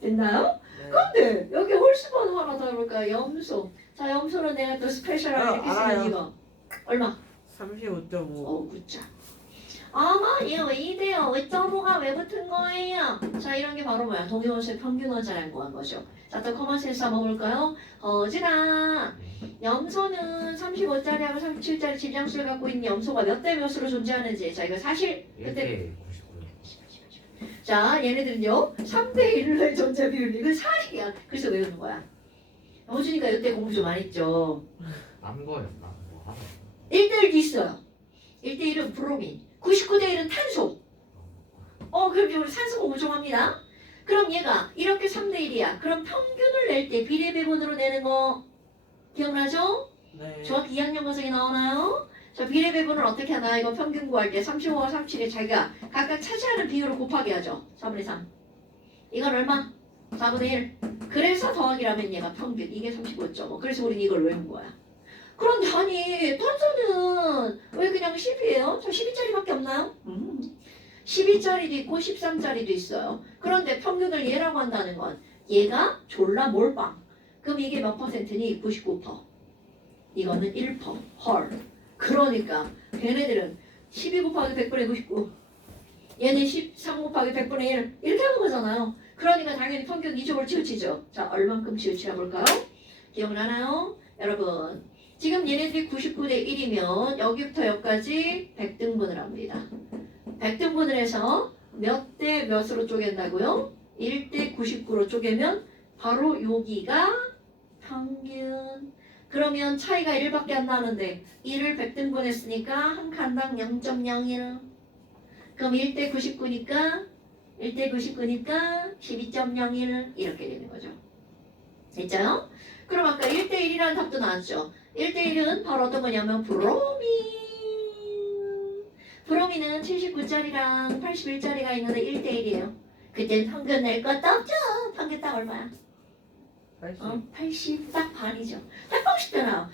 됐나요? 네. 근데 여기 홀수번호 하나 더 해볼까요? 염소. 자, 염소는 내가 또 스페셜하게 이렇게 쓰는 알아요. 이거. 얼마? 35.5. 굿자. 아마 얘왜 이래요? 왜 점호가 왜 붙은 거예요? 자, 이런 게 바로 뭐야? 동위원수의 평균 원자량 구한 거죠. 자, 또 커먼 센스 한번 볼까요? 거지라. 염소는 35짜리하고 37짜리 질량수를 갖고 있는 염소가 몇 대 몇으로 존재하는지. 자, 이거 사실 그때 1대 99. 자, 얘네들은요 3대 1로의 존재 비율. 이거 사실이야. 그래서 외우는 거야. 호주니까 이때 공부 좀 안 했죠. 난 거였나? 뭐 하나? 1대1도 있어요. 1대1은 브로민, 99대1은 탄소. 그럼 우리 산소 공부 좀 합니다. 그럼 얘가 이렇게 3대1이야. 그럼 평균을 낼 때 비례배분으로 내는 거 기억나죠? 네. 정확히 2학년 과정에 나오나요? 자, 비례배분을 어떻게 하나? 이거 평균 구할 때 35와 37에 자기가 각각 차지하는 비율을 곱하기 하죠. 4분의 3. 이건 얼마? 4분의 1. 그래서 더하기라면 얘가 평균. 이게 35.5. 그래서 우린 이걸 외운 거야. 그런데 아니 탄소는 왜 그냥 10이에요? 저 12짜리밖에 없나요? 12짜리도 있고 13짜리도 있어요. 그런데 평균을 얘라고 한다는 건 얘가 졸라 몰빵. 그럼 이게 몇 퍼센트니? 99%. 이거는 1%. 헐. 그러니까 걔네들은 12 곱하기 100분의 99. 얘는 13 곱하기 100분의 1. 이렇게 하는 거잖아요. 그러니까 당연히 평균 이쪽을 치우치죠. 자, 얼만큼 치우치나 볼까요? 기억나나요? 여러분. 지금 얘네들이 99대 1이면 여기부터 여기까지 100등분을 합니다. 100등분을 해서 몇 대 몇으로 쪼갠다고요? 1대 99로 쪼개면 바로 여기가 평균. 그러면 차이가 1밖에 안 나는데 1을 100등분 했으니까 한 칸당 0.01. 그럼 1대 99니까 1대 99니까 12.01 이렇게 되는 거죠. 됐죠? 그럼 아까 1대 1이라는 답도 나왔죠. 1대1은 바로 어떤 거냐면 브로민. 브로민은 79짜리랑 81짜리가 있는데 1대1이에요. 그땐 평균 낼 것도 없죠. 평균 딱 얼마야? 80. 80. 딱 반이죠. 딱 80잖아.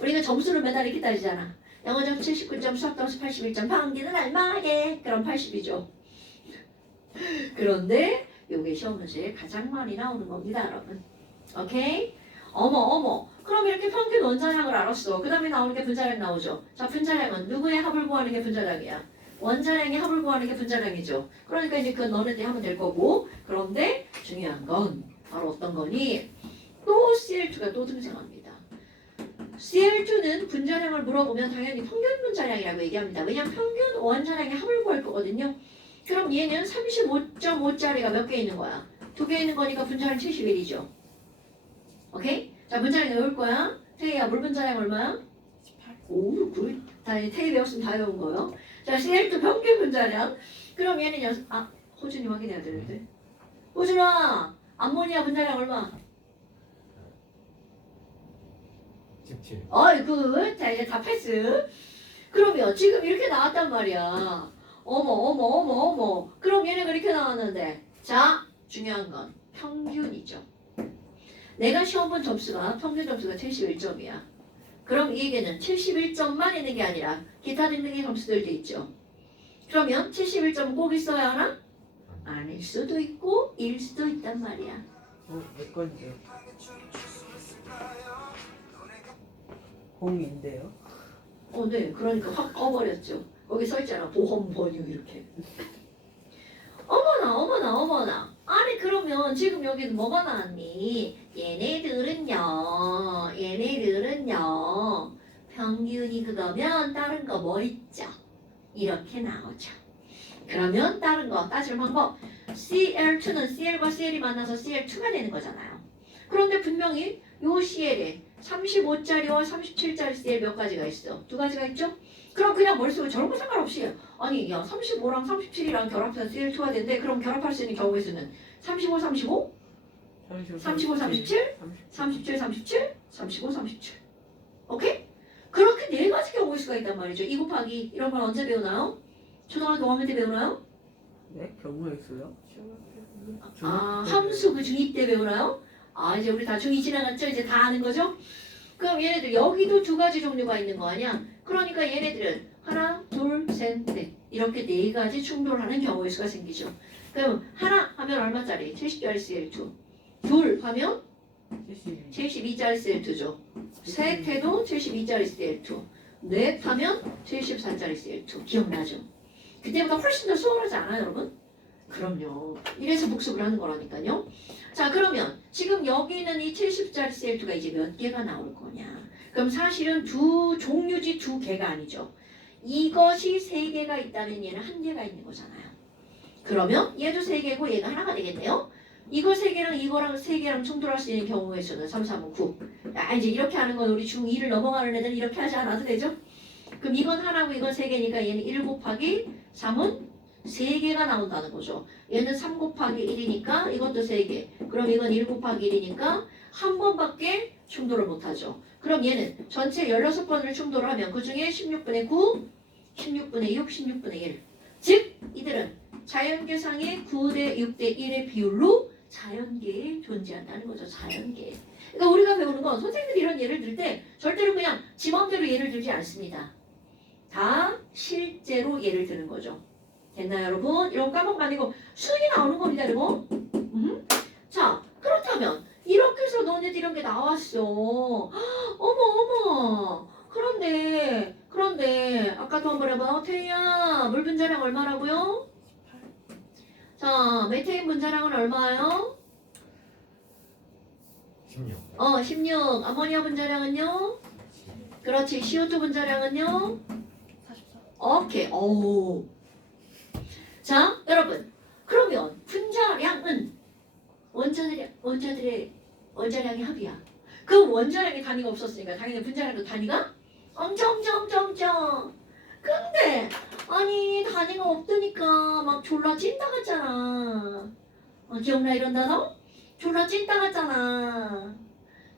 우리가 점수를 맨날 이렇게 따지잖아. 영어 점수 79점, 수학 점수 81점, 평균은 얼마게? 그럼 80이죠. 그런데 요게 시험 문제에 가장 많이 나오는 겁니다, 여러분. 오케이? 어머. 그럼 이렇게 평균 원자량을 알았어. 그 다음에 나오는 게 분자량 나오죠. 자, 분자량은 누구의 합을 구하는 게 분자량이야? 원자량의 합을 구하는 게 분자량이죠. 그러니까 이제 그건 너네들이 하면 될 거고. 그런데 중요한 건 바로 어떤 거니? 또 Cl2가 또 등장합니다. Cl2는 분자량을 물어보면 당연히 평균 분자량이라고 얘기합니다. 왜냐하면 평균 원자량의 합을 구할 거거든요. 그럼 얘는 35.5짜리가 몇 개 있는 거야? 2개 있는 거니까 분자량 71이죠. 오케이? 자, 분자량 외울 거야. 태희야, 물 분자량 얼마야? 18. 오, 굿. 다 이제 태희 배웠으면 다 외운 거예요. 자, Cl2 평균 분자량. 그럼 얘는 호준이 확인해야 되는데. 호준아, 암모니아 분자량 얼마? 17. 어이, 굿. 자, 이제 다 패스. 그러면 지금 이렇게 나왔단 말이야. 어머. 그럼 얘네가 이렇게 나왔는데. 자, 중요한 건 평균이죠. 내가 시험 본 점수가 평균 점수가 71점이야. 그럼 이 얘기는 71점만 있는 게 아니라 기타 등등의 점수들도 있죠. 그러면 71점 꼭 있어야 하나? 아닐 수도 있고 일 수도 있단 말이야. 몇 건지요? 0인데요. 네. 그러니까 확 꺼버렸죠. 거기 써 있잖아. 보험 번유 이렇게. 어머나. 아니 그러면 지금 여기는 뭐가 나왔니? 얘네들은요. 평균이 그거면 다른 거 뭐 있죠? 이렇게 나오죠. 그러면 다른 거 따질 방법. Cl2는 Cl과 Cl이 만나서 Cl2가 되는 거잖아요. 그런데 분명히 요 CL에 35짜리와 37짜리 CL 몇 가지가 있어? 두 가지가 있죠? 그럼 그냥 머릿속에 저런 거 상관없이 아니 야 35랑 37이랑 결합해서 CL2가 된대. 그럼 결합할 수 있는 경우의 수는 35, 35, 35, 37, 37, 37, 35, 37. 오케이? 그렇게 네 가지 경우의 수가 있단 말이죠. 2 곱하기 이런 걸 언제 배우나요? 초등학교 5학년 때 배우나요? 네? 경우에 있어요? 아, 함수 그 중2 때 배우나요? 아, 이제 우리 다 중2 지나갔죠? 이제 다 아는 거죠? 그럼 얘네들 여기도 두 가지 종류가 있는 거 아니야? 그러니까 얘네들은 하나, 둘, 셋, 넷 이렇게 네 가지 충돌하는 경우의 수가 생기죠. 그럼 하나 하면 얼마짜리? 70짜리 CL2. 둘 하면 72짜리 CL2죠. 셋 해도 72짜리 CL2. 넷 하면 74짜리 CL2. 기억나죠? 그때보다 훨씬 더 수월하지 않아요, 여러분? 그럼요. 이래서 복습을 하는 거라니까요. 자, 그러면 지금 여기 있는 이 70짜리 CL2가 이제 몇 개가 나올 거냐? 그럼 사실은 두 종류지 두 개가 아니죠. 이것이 세 개가 있다면 얘는 한 개가 있는 거잖아요. 그러면 얘도 세 개고 얘가 하나가 되겠네요. 이거 세 개랑 이거랑 세 개랑 충돌할 수 있는 경우의 수는 3, 3은 9. 야, 이제 이렇게 하는 건 우리 중2를 넘어가는 애들은 이렇게 하지 않아도 되죠? 그럼 이건 하나고 이건 세 개니까 얘는 1 곱하기 3은 3개가 나온다는 거죠. 얘는 3 곱하기 1이니까 이것도 3개. 그럼 이건 1 곱하기 1이니까 한 번밖에 충돌을 못하죠. 그럼 얘는 전체 16번을 충돌을 하면 그 중에 16분의 9, 16분의 6, 16분의 1. 즉 이들은 자연계상의 9대 6대 1의 비율로 자연계에 존재한다는 거죠. 자연계. 그러니까 우리가 배우는 건 선생님들이 이런 예를 들 때 절대로 그냥 지 맘대로 예를 들지 않습니다. 다 실제로 예를 드는 거죠. 됐나요, 여러분? 이런 거 까먹으면 아니고 수능이 나오는 겁니다, 이거. 자, 그렇다면 이렇게 해서 너네들 이런 게 나왔어. 어머. 그런데 아까도 한번 해봐. 태희야, 물 분자량 얼마라고요? 자, 메테인 분자량은 얼마예요? 16. 16. 아모니아 분자량은요? 그렇지. CO2 분자량은요? 44. 오케이. 오. 자, 여러분. 그러면 분자량은 원자들의 원자량의 합이야. 그 원자량의 단위가 없었으니까 당연히 분자량도 단위가 엄청. 근데 아니 단위가 없으니까 막 졸라 찐따 같잖아. 기억나 이런 단어? 졸라 찐따 같잖아.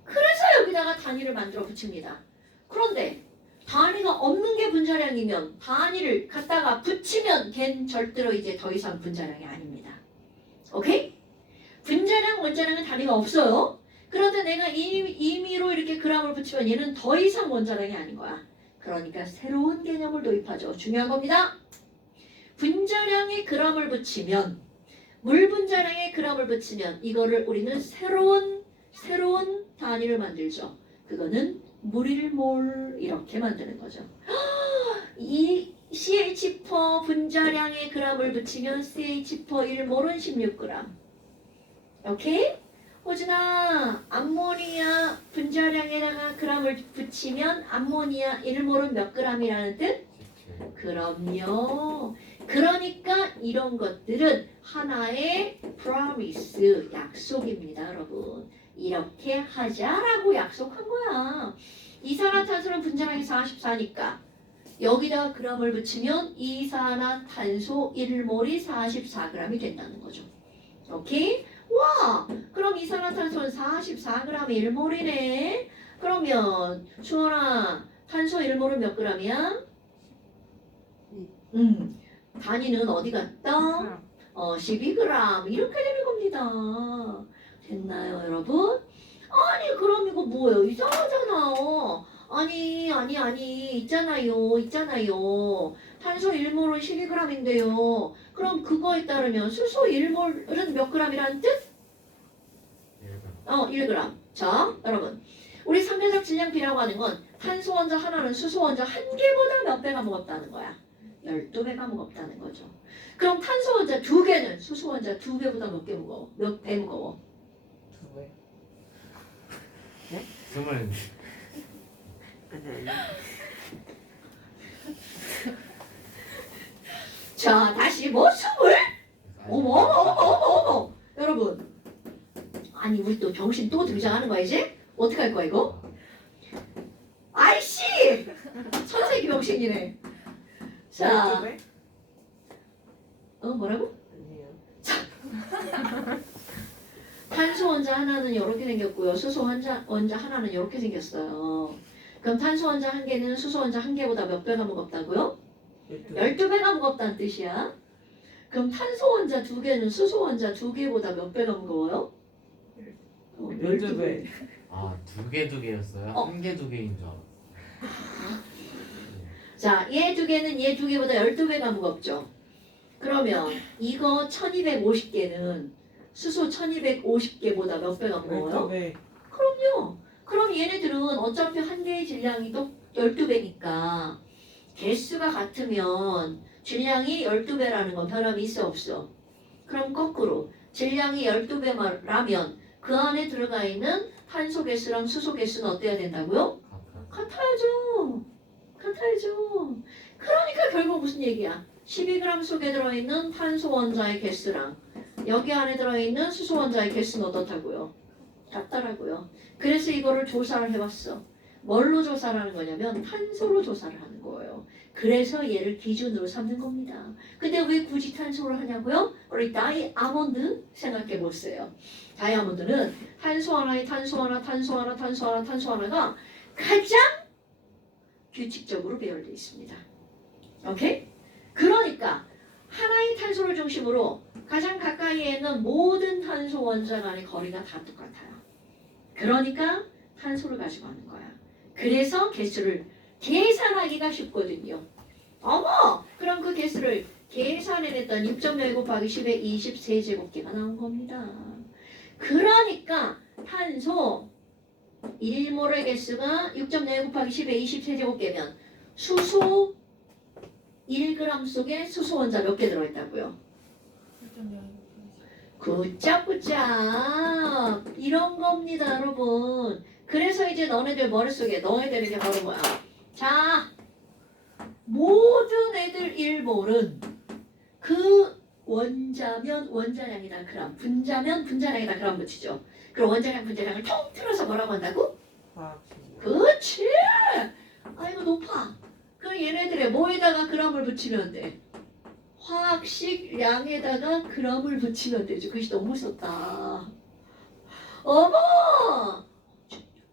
그래서 여기다가 단위를 만들어 붙입니다. 그런데 단위가 없는 게 분자량이면 단위를 갖다가 붙이면 걔는 절대로 이제 더 이상 분자량이 아닙니다. 오케이? 분자량, 원자량은 단위가 없어요. 그런데 내가 임의로 이렇게 그람을 붙이면 얘는 더 이상 원자량이 아닌 거야. 그러니까 새로운 개념을 도입하죠. 중요한 겁니다. 분자량에 그람을 붙이면 물 분자량에 그람을 붙이면 이거를 우리는 새로운 단위를 만들죠. 그거는 물일몰 이렇게 만드는 거죠. 이 CH4 분자량에 그람을 붙이면 CH4 1몰은 16g. 오케이? 호준아, 암모니아 분자량에다가 그람을 붙이면 암모니아 1몰은 몇 g이라는 뜻? 17. 그럼요. 그러니까 이런 것들은 하나의 promise, 약속입니다, 여러분. 이렇게 하자라고 약속한 거야. 이산화탄소는 분자량이 44니까 여기다가 g을 붙이면 이산화탄소 1몰이 44g이 된다는 거죠. 오케이? 와, 그럼 이산화탄소는 44g의 1몰이네. 그러면 수원아, 탄소 1몰은 몇 g이야? 단위는 어디 갔다? 12g 이렇게 되는 겁니다. 됐나요, 여러분? 아니, 그럼 이거 뭐예요? 이상하잖아. 아니, 있잖아요. 탄소 1몰은 12g인데요. 그럼 그거에 따르면 수소 1몰은 몇 g이라는 뜻? 1g. 1g. 자, 여러분. 우리 상대적 질량비라고 하는 건 탄소 원자 하나는 수소 원자 한 개보다 몇 배가 무겁다는 거야. 12배가 무겁다는 거죠. 그럼 탄소 원자 2개는 수소 원자 2배보다 몇 배 무거워? 2배. 20. 아니. 자, 다시 뭐 숨을? 어머. 여러분. 아니, 우리 또 병신 또 등장하는 거야, 이제? 어떻게 할 거야 이거? 아이씨! 천세기 병신이네. 자, 12배? 뭐라고? 아니에요. 탄소 원자 하나는 이렇게 생겼고요. 수소 원자 하나는 이렇게 생겼어요. 그럼 탄소 원자 한 개는 수소 원자 한 개보다 몇 배가 무겁다고요? 12배가 무겁다는 뜻이야. 그럼 탄소 원자 두 개는 수소 원자 두 개보다 몇 배가 무거워요? 12배. 아, 두 개였어요? 어. 한 개, 두 개인 줄 알았어. 자, 얘 두 개는 얘 두 개보다 12배가 무겁죠. 그러면 이거 1250개는 수소 1250개보다 몇 배가 무거워요? 12배. 그럼요. 그럼 얘네들은 어차피 한 개의 질량이 또 12배니까 개수가 같으면 질량이 12배라는 건 변함이 있어 없어? 그럼 거꾸로 질량이 12배라면 그 안에 들어가 있는 탄소 개수랑 수소 개수는 어때야 된다고요? 같아야죠. 같아야죠. 그러니까 결국 무슨 얘기야? 12g 속에 들어있는 탄소 원자의 개수랑 여기 안에 들어있는 수소 원자의 개수는 어떻다고요? 같더라고요. 그래서 이거를 조사를 해봤어. 뭘로 조사를 하는 거냐면 탄소로 조사를 하는 거예요. 그래서 얘를 기준으로 삼는 겁니다. 근데 왜 굳이 탄소를 하냐고요? 우리 다이아몬드 생각해 보세요. 다이아몬드는 탄소 하나에 탄소 하나, 탄소 하나, 탄소 하나, 탄소 하나가 가장 규칙적으로 배열되어 있습니다. 오케이? 그러니까 하나의 탄소를 중심으로 가장 가까이에 있는 모든 탄소 원자 간의 거리가 다 똑같아요. 그러니까 탄소를 가지고 하는 거야. 그래서 개수를 계산하기가 쉽거든요. 어머! 그럼 그 개수를 계산해냈던 6.0 곱하기 10의 23제곱계가 나온 겁니다. 그러니까 탄소 1몰의 개수가 6.0 곱하기 10의 23제곱계면 수소 1g 속에 수소 원자 몇 개 들어있다고요? 굿잡 이런 겁니다 여러분. 그래서 이제 너네들 머릿속에 너희들 이제 바로 뭐야? 자, 모든 애들 1몰은 그 원자면 원자량이다 그람, 분자면 분자량이다 그람 붙이죠. 그럼 원자량 분자량을 통틀어서 뭐라고 한다고? 화학식. 그렇지. 아이고 높아. 그 얘네들의 뭐에다가 그람을 붙이면 돼? 화학식 량에다가 그람을 붙이면 되죠. 글씨 너무 썼다. 어머!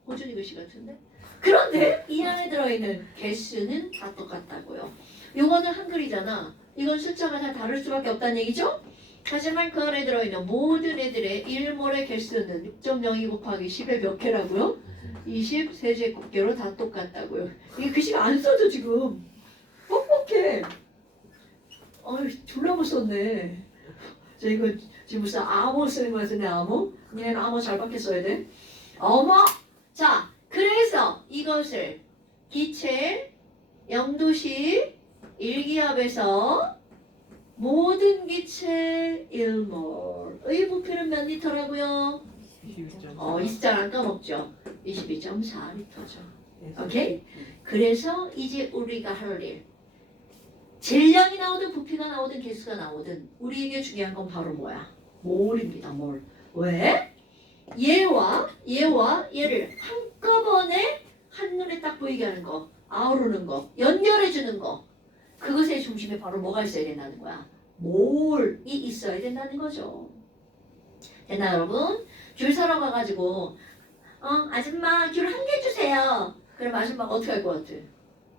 호준이 글씨 같은데? 그런데 이 안에 들어있는 개수는 다 똑같다고요. 요거는 한글이잖아. 이건 숫자가 다 다를 수밖에 없다는 얘기죠? 하지만 그 안에 들어있는 모든 애들의 1몰의 개수는 6.02 곱하기 10의 몇 개라고요? 23제곱계로 다 똑같다고요. 이게 글씨가 안 써져 지금. 뻑뻑해. 어이 졸라 못 썼네. 저 이거 지금 무슨 암호 쓰는 거 같은데 암호? 얘는 암호 잘 밖에 써야 돼. 어머! 자, 그래서 이것을 기체 0도시 1기압에서 모든 기체 1몰의 부피는 몇 리터라고요? 22.4. 이 숫자를 안 까먹죠. 22.4리터죠. 오케이? 그래서 이제 우리가 할 일. 질량이 나오든 부피가 나오든 개수가 나오든 우리에게 중요한 건 바로 뭐야? 몰입니다. 몰. 왜? 얘와 얘를 한꺼번에 한눈에 딱 보이게 하는 거, 아우르는 거, 연결해주는 거. 그것의 중심에 바로 뭐가 있어야 된다는 거야? 몰이 있어야 된다는 거죠. 됐나 여러분? 귤 사러 가가지고 아줌마 귤 한 개 주세요. 그럼 아줌마가 어떻게 할 것 같아?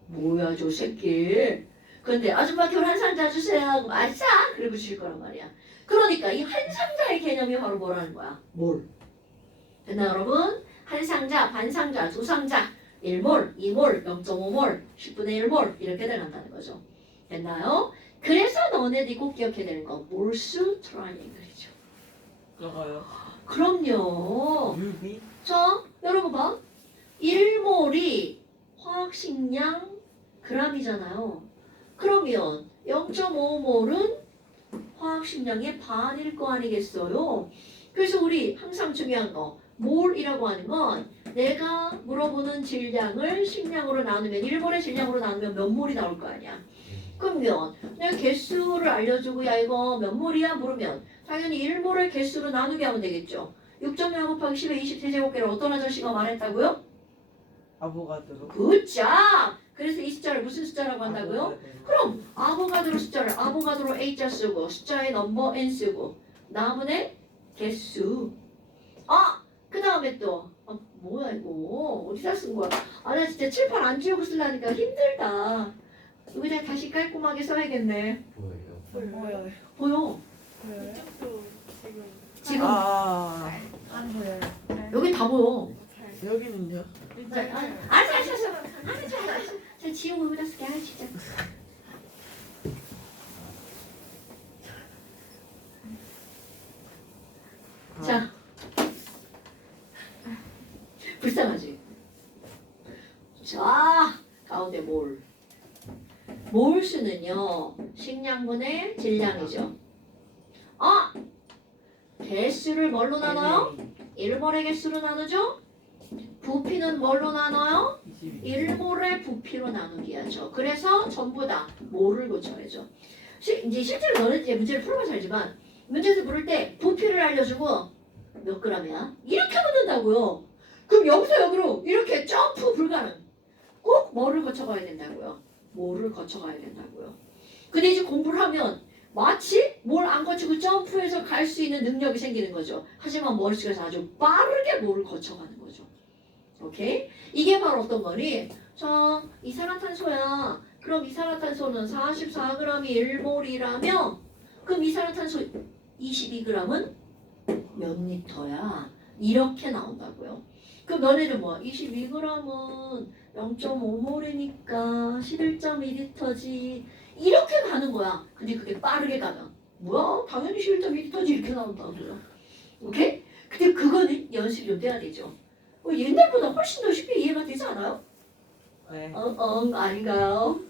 뭐야 저 새끼. 근데 아줌마 귤 한 상자 주세요. 그럼 아싸! 그리고 주실 거란 말이야. 그러니까 이 한 상자의 개념이 바로 뭐라는 거야? 몰. 됐나 여러분? 한 상자, 반 상자, 두 상자 1몰, 2몰, 0.5몰, 10분의 1몰 이렇게 들어간다는 거죠. 됐나요? 그래서 너네들이 꼭 기억해야 되는 거 몰수 트라이앵글이죠. 그거요. 그럼요. 유비? 자, 여러분 봐. 1몰이 화학식량 g이잖아요. 그러면 0.5몰은 화학식량의 반일 거 아니겠어요? 그래서 우리 항상 중요한 거 몰이라고 하는 건 내가 물어보는 질량을 식량으로 나누면 1몰의 질량으로 나누면 몇 몰이 나올 거 아니야. 그러면 내가 개수를 알려주고 야 이거 몇 몰이야 물으면 당연히 1몰을 개수로 나누게 하면 되겠죠. 6.0 곱하기 10의 20세제곱계를 어떤 아저씨가 말했다고요? 아보가드로. 굿잡! 그래서 이 숫자를 무슨 숫자라고 한다고요? 아보가드로. 그럼 아보가드로 숫자를 아보가드로 A자 쓰고 숫자에 넘버 N 쓰고 다음에 개수. 그 다음에 또 뭐야 이거 어디다 쓴 거야? 나 진짜 칠판 안 지우고 쓰려니까 힘들다. 여기다 다시 깔끔하게 써야겠네. 뭐예요? 보여요. 보여. 보여요? 이쪽도 지금 지금 안 보여요. 여기 다 보여. 잘 여기는요? 알았어. 자, 지우고 여기다 쓸게. 진짜. 자. 불쌍하지? 자, 가운데 몰수는요, 식량분의 질량이죠. 개수를 뭘로 나눠요? 1몰의 개수로 나누죠? 부피는 뭘로 나눠요? 1몰의 부피로 나누기 하죠. 그래서 전부 다 몰을 고쳐야죠. 이제 실제로 너는 이제 문제를 풀어봐서 알지만 문제에서 물을 때 부피를 알려주고 몇 그램이야? 이렇게 묻는다고요. 그럼 여기서 여기로 이렇게 점프 불가능. 꼭 뭐를 거쳐가야 된다고요. 뭐를 거쳐가야 된다고요. 근데 이제 공부를 하면 마치 뭘 안 거치고 점프해서 갈 수 있는 능력이 생기는 거죠. 하지만 머릿속에서 아주 빠르게 뭐를 거쳐가는 거죠. 오케이? 이게 바로 어떤 거니? 자, 이산화탄소야. 그럼 이산화탄소는 44g이 1몰이라면 그럼 이산화탄소 22g은 몇 리터야? 이렇게 나온다고요. 그럼 너네들 뭐야? 22g은 0.5몰이니까 11.2리터지. 이렇게 가는 거야. 근데 그게 빠르게 가면 뭐야? 당연히 11.2리터지 이렇게 나온다고요. 오케이? 근데 그거는 연습이 좀 돼야 되죠. 옛날보다 훨씬 더 쉽게 이해가 되지 않아요? 네. 아닌가요?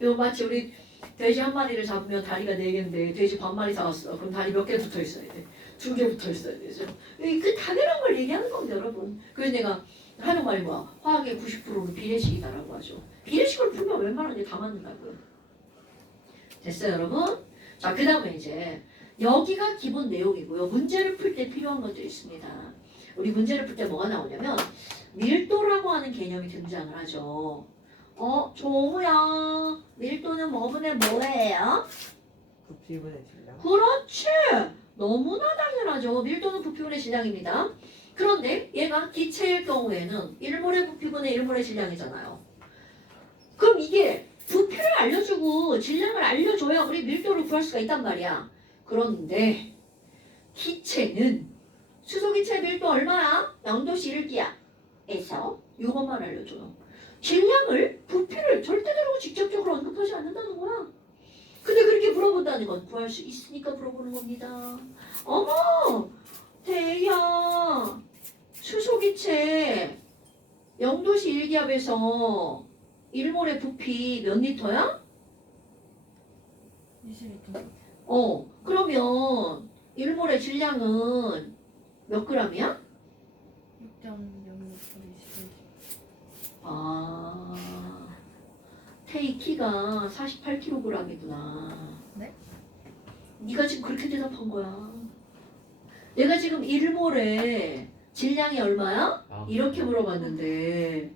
이거 마치 우리 돼지 한 마리를 잡으면 다리가 4개인데 돼지 반 마리 잡았어. 그럼 다리 몇 개 붙어 있어야 돼? 2개 붙어 있어야 되죠. 그 당연한 걸 얘기하는 겁니다, 여러분. 그래서 내가 하는 말이 뭐야? 화학의 90%는 비례식이다라고 하죠. 비례식을 풀면 웬만한 게 다 맞는다고요. 됐어요, 여러분? 자, 그 다음에 이제 여기가 기본 내용이고요. 문제를 풀 때 필요한 것들이 있습니다. 우리 문제를 풀 때 뭐가 나오냐면 밀도라고 하는 개념이 등장을 하죠. 조우야, 밀도는 뭐분의 뭐예요? 부피분의 질량. 그렇지! 너무나 당연하죠. 밀도는 부피분의 질량입니다. 그런데 얘가 기체일 경우에는 1몰의 부피분의 1몰의 질량이잖아요. 그럼 이게 부피를 알려주고 질량을 알려줘야 우리 밀도를 구할 수가 있단 말이야. 그런데 기체는 수소기체 밀도 얼마야? 0도씨 1기야에서 이것만 알려줘요. 질량을, 부피를 절대적으로 직접적으로 언급하지 않는다는 거야. 근데 그렇게 물어본다는 건 구할 수 있으니까 물어보는 겁니다. 어머! 대야! 수소기체 0도씨 1기압에서 1몰의 부피 몇 리터야? 22점. 그러면 1몰의 질량은 몇 그램이야? 6.0리터 21. 태희 키가 48kg이구나. 네? 네가 지금 그렇게 대답한 거야. 내가 지금 1몰의 질량이 얼마야? 이렇게 물어봤는데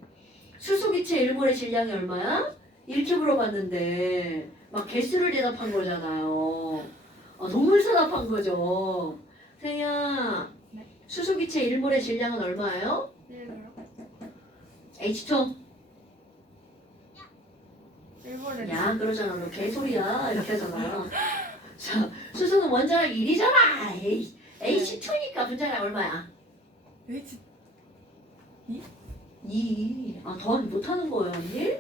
수소기체 1몰의 질량이 얼마야? 이렇게 물어봤는데 막 개수를 대답한 거잖아요. 동물사답한 거죠. 태희야, 네? 수소기체 1몰의 질량은 얼마예요? 1g? H2. 일본에 야, 그러잖아. 너 개소리야. 이렇게 하잖아. 자, 수소는 원자력 1이잖아. H2니까 분자량 얼마야? H 2. 더하기 못하는 거예요, 언니?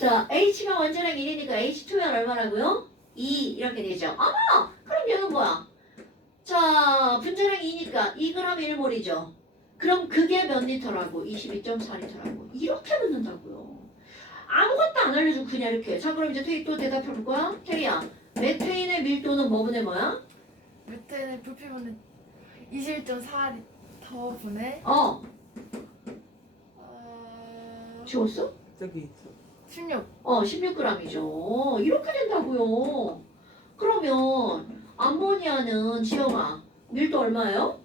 자, H가 원자량 1이니까 H2면 얼마라고요? 2 이렇게 되죠. 어머! 그럼 얘는 뭐야? 자, 분자량 2니까 2g 1몰이죠. 그럼 그게 몇 리터라고? 22.4리터라고. 이렇게 묻는다고요. 아무것도 안 알려주고 그냥 이렇게. 자, 그럼 이제 태희 또 대답해 볼 거야? 태희야, 메테인의 밀도는 뭐분의 뭐야? 메테인의 부피분은 21.4리터 분의 지웠어? 저기 있어. 16. 16g이죠. 이렇게 된다고요. 그러면 암모니아는 지영아, 밀도 얼마예요?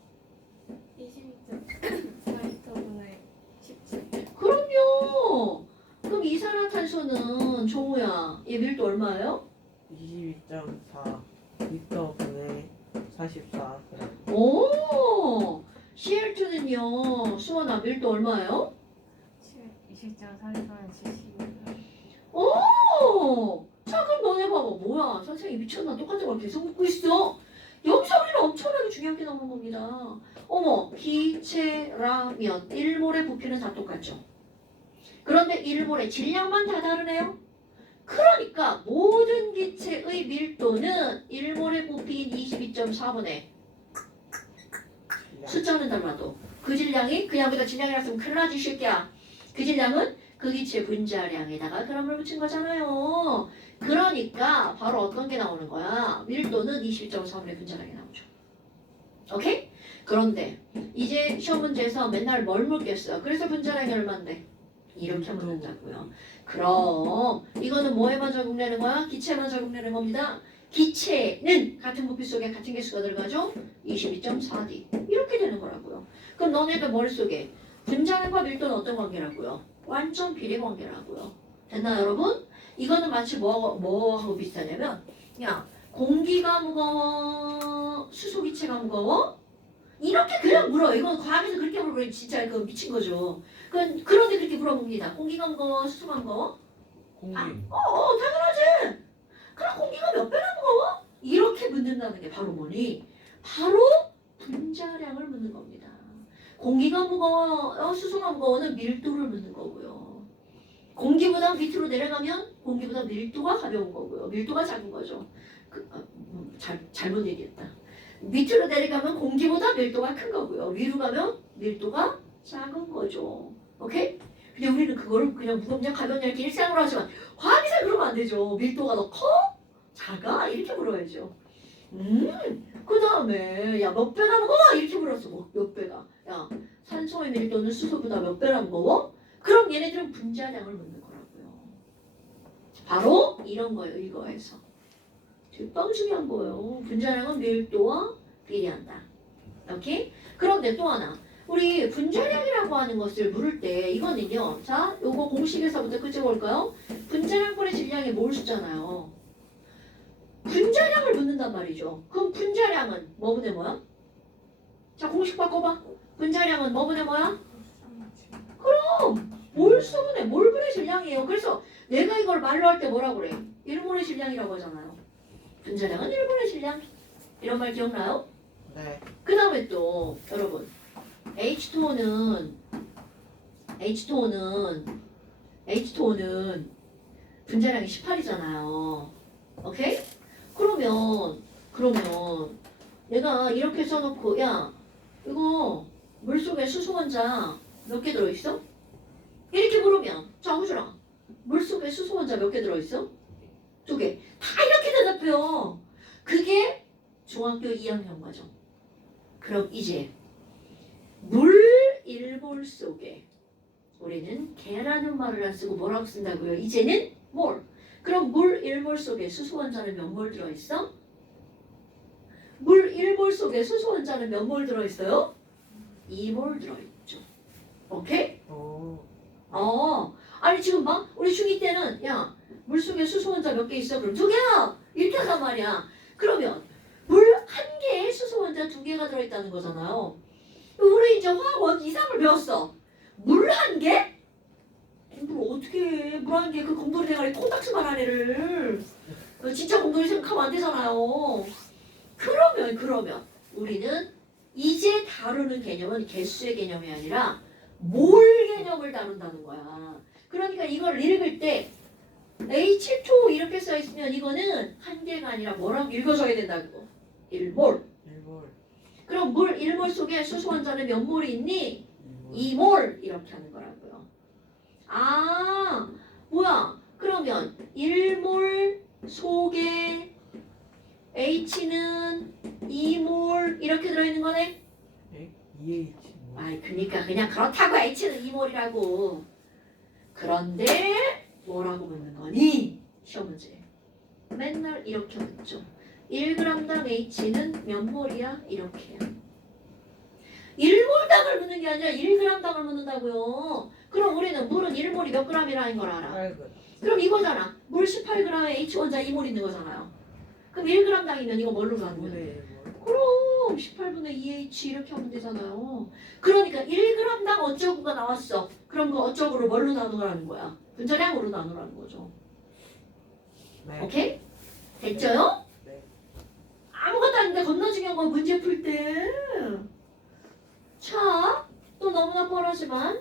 22.4리터분의 17. 그럼요. 그럼 이산화탄소는 종우야, 얘 밀도 얼마예요? 22.4 리터분의 44 오, CL2는요, 수원아 밀도 얼마예요? 20.4리터는 70. 오, 자 그럼 너네 봐봐. 뭐야, 선생님 미쳤나? 똑같은 걸 계속 묻고 있어. 여기서 우리는 엄청나게 중요한 게 나오는 겁니다. 어머, 기체라면 1몰의 부피는 다 똑같죠. 그런데 1몰의 질량만 다 다르네요. 그러니까 모든 기체의 밀도는 1몰의 부피인 22.4분의 숫자는 달라도 그 질량이 그냥보다 질량이라 쓰면 큰일 나지 새끼야. 그 질량은 그 기체 분자량에다가 그람을 붙인 거잖아요. 그러니까 바로 어떤 게 나오는 거야? 밀도는 22.4분의 분자량이 나오죠. 오케이? 그런데 이제 시험 문제에서 맨날 뭘 묻겠어? 그래서 분자량이 얼마인데? 이렇게 묻는다고요. 그럼 이거는 뭐에만 적용되는 거야? 기체에만 적용되는 겁니다. 기체는 같은 부피 속에 같은 개수가 들어가죠? 22.4D 이렇게 되는 거라고요. 그럼 너네들 머릿속에 분자량과 밀도는 어떤 관계라고요? 완전 비례 관계라고요. 됐나요 여러분? 이거는 마치 뭐하고 비슷하냐면 야 공기가 무거워 수소기체가 무거워? 이렇게 그냥 물어요. 이건 과학에서 그렇게 물어보면 진짜 그 미친 거죠. 그런데 그렇게 물어봅니다. 공기가 무거워 수소가 무거워? 공기. 당연하지. 그럼 공기가 몇 배나 무거워? 이렇게 묻는다는 게 바로 뭐니? 바로 분자량을 묻는 겁니다. 공기가 무거워, 수소가 무거워는 밀도를 묻는 거고요. 공기보다 밑으로 내려가면 공기보다 밀도가 가벼운 거고요. 밀도가 작은 거죠. 잘못 얘기했다. 밑으로 내려가면 공기보다 밀도가 큰 거고요. 위로 가면 밀도가 작은 거죠. 오케이? 근데 우리는 그거를 그냥 무겁냐 가볍냐 이렇게 일상으로 하지만 화학에서 그러면 안 되죠. 밀도가 더 커? 작아? 이렇게 물어야죠. 그 다음에 야 몇 배나 무거워? 이렇게 물었어. 몇 배가? 야 산소의 밀도는 수소보다 몇 배나 무거워? 그럼 얘네들은 분자량을 묻는 거라고요. 바로 이런 거예요. 이거에서. 뒷방 중요한 거예요. 분자량은 밀도와 비례한다. 오케이? 그런데 또 하나. 우리 분자량이라고 하는 것을 물을 때 이거는요. 자, 요거 공식에서부터 끝에 볼까요? 분자량분의 질량이 몰수잖아요. 분자량을 묻는단 말이죠. 그럼 분자량은 뭐분의 뭐야? 자, 공식 바꿔봐. 분자량은 뭐분의 뭐야? 그럼 몰수분의 몰분의 질량이에요. 그래서 내가 이걸 말로 할 때 뭐라고 그래? 1몰의 질량이라고 하잖아요. 분자량은 1몰의 질량. 이런 말 기억나요? 네. 그 다음에 또 여러분 H2O는 분자량이 18이잖아요. 오케이? 그러면 내가 이렇게 써놓고 야 이거 물속에 수소 원자 몇 개 들어있어? 이렇게 물으면 자 호주라 물속에 수소 원자 몇 개 들어있어? 2개. 다 이렇게 대답해요. 그게 중학교 2학년 과정. 그럼 이제 물 1몰 속에 우리는 개라는 말을 안 쓰고 뭐라고 쓴다고요? 이제는 몰. 그럼 물 1몰 속에 수소 원자는 몇 몰 들어있어? 물 1몰 속에 수소 원자는 몇 몰 들어있어요? 2몰 들어있죠. 오케이? 아니 지금 봐. 우리 중2 때는 야 물속에 수소 원자 몇 개 있어? 그럼 2개야. 이렇게 한단 말이야. 그러면 물 한 개에 수소 원자 2개가 들어있다는 거잖아요. 우리 이제 화학 이상을 배웠어. 물 한 개? 물 어떻게 해? 물 한 개 그 곰돌이 대가리 코딱지만한 애를 진짜 곰돌이 생각하면 안 되잖아요. 그러면 우리는 이제 다루는 개념은 개수의 개념이 아니라 몰 개념을 다룬다는 거야. 그러니까 이걸 읽을 때 H2 이렇게 써 있으면 이거는 한 개가 아니라 뭐라고 읽어줘야 된다고. 1몰. 그럼 물 1몰 속에 수소 원자는 몇 몰이 있니? 2몰 이렇게 하는 거라고요. 아 뭐야? 그러면 1몰 속에 H는 2몰 이렇게 들어있는 거네? 2H. 아이 그니까 그냥 그렇다고 H는 2몰이라고. 그런데 뭐라고 묻는 거니? 시험 문제. 맨날 이렇게 묻죠. 1g당 H는 몇 몰이야? 이렇게요. 1몰당을 묻는 게 아니라 1g당을 묻는다고요. 그럼 우리는 물은 1몰이 몇 g이라는 걸 알아. 아이고. 그럼 이거잖아. 물 18g에 H 원자 2몰 있는 거잖아요. 그럼 1g당이면 이거 뭘로 가는 거야? 오네. 그럼 18분의 2H 이렇게 하면 되잖아요. 그러니까 1g당 어쩌구가 나왔어. 그럼 그 어쩌구를 뭘로 나누라는 거야? 분자량으로 나누라는 거죠. 네. 오케이? 됐죠요? 네. 아무것도 아닌데 겁나 중요한 건 문제 풀 때. 자, 또 너무나 뻔하지만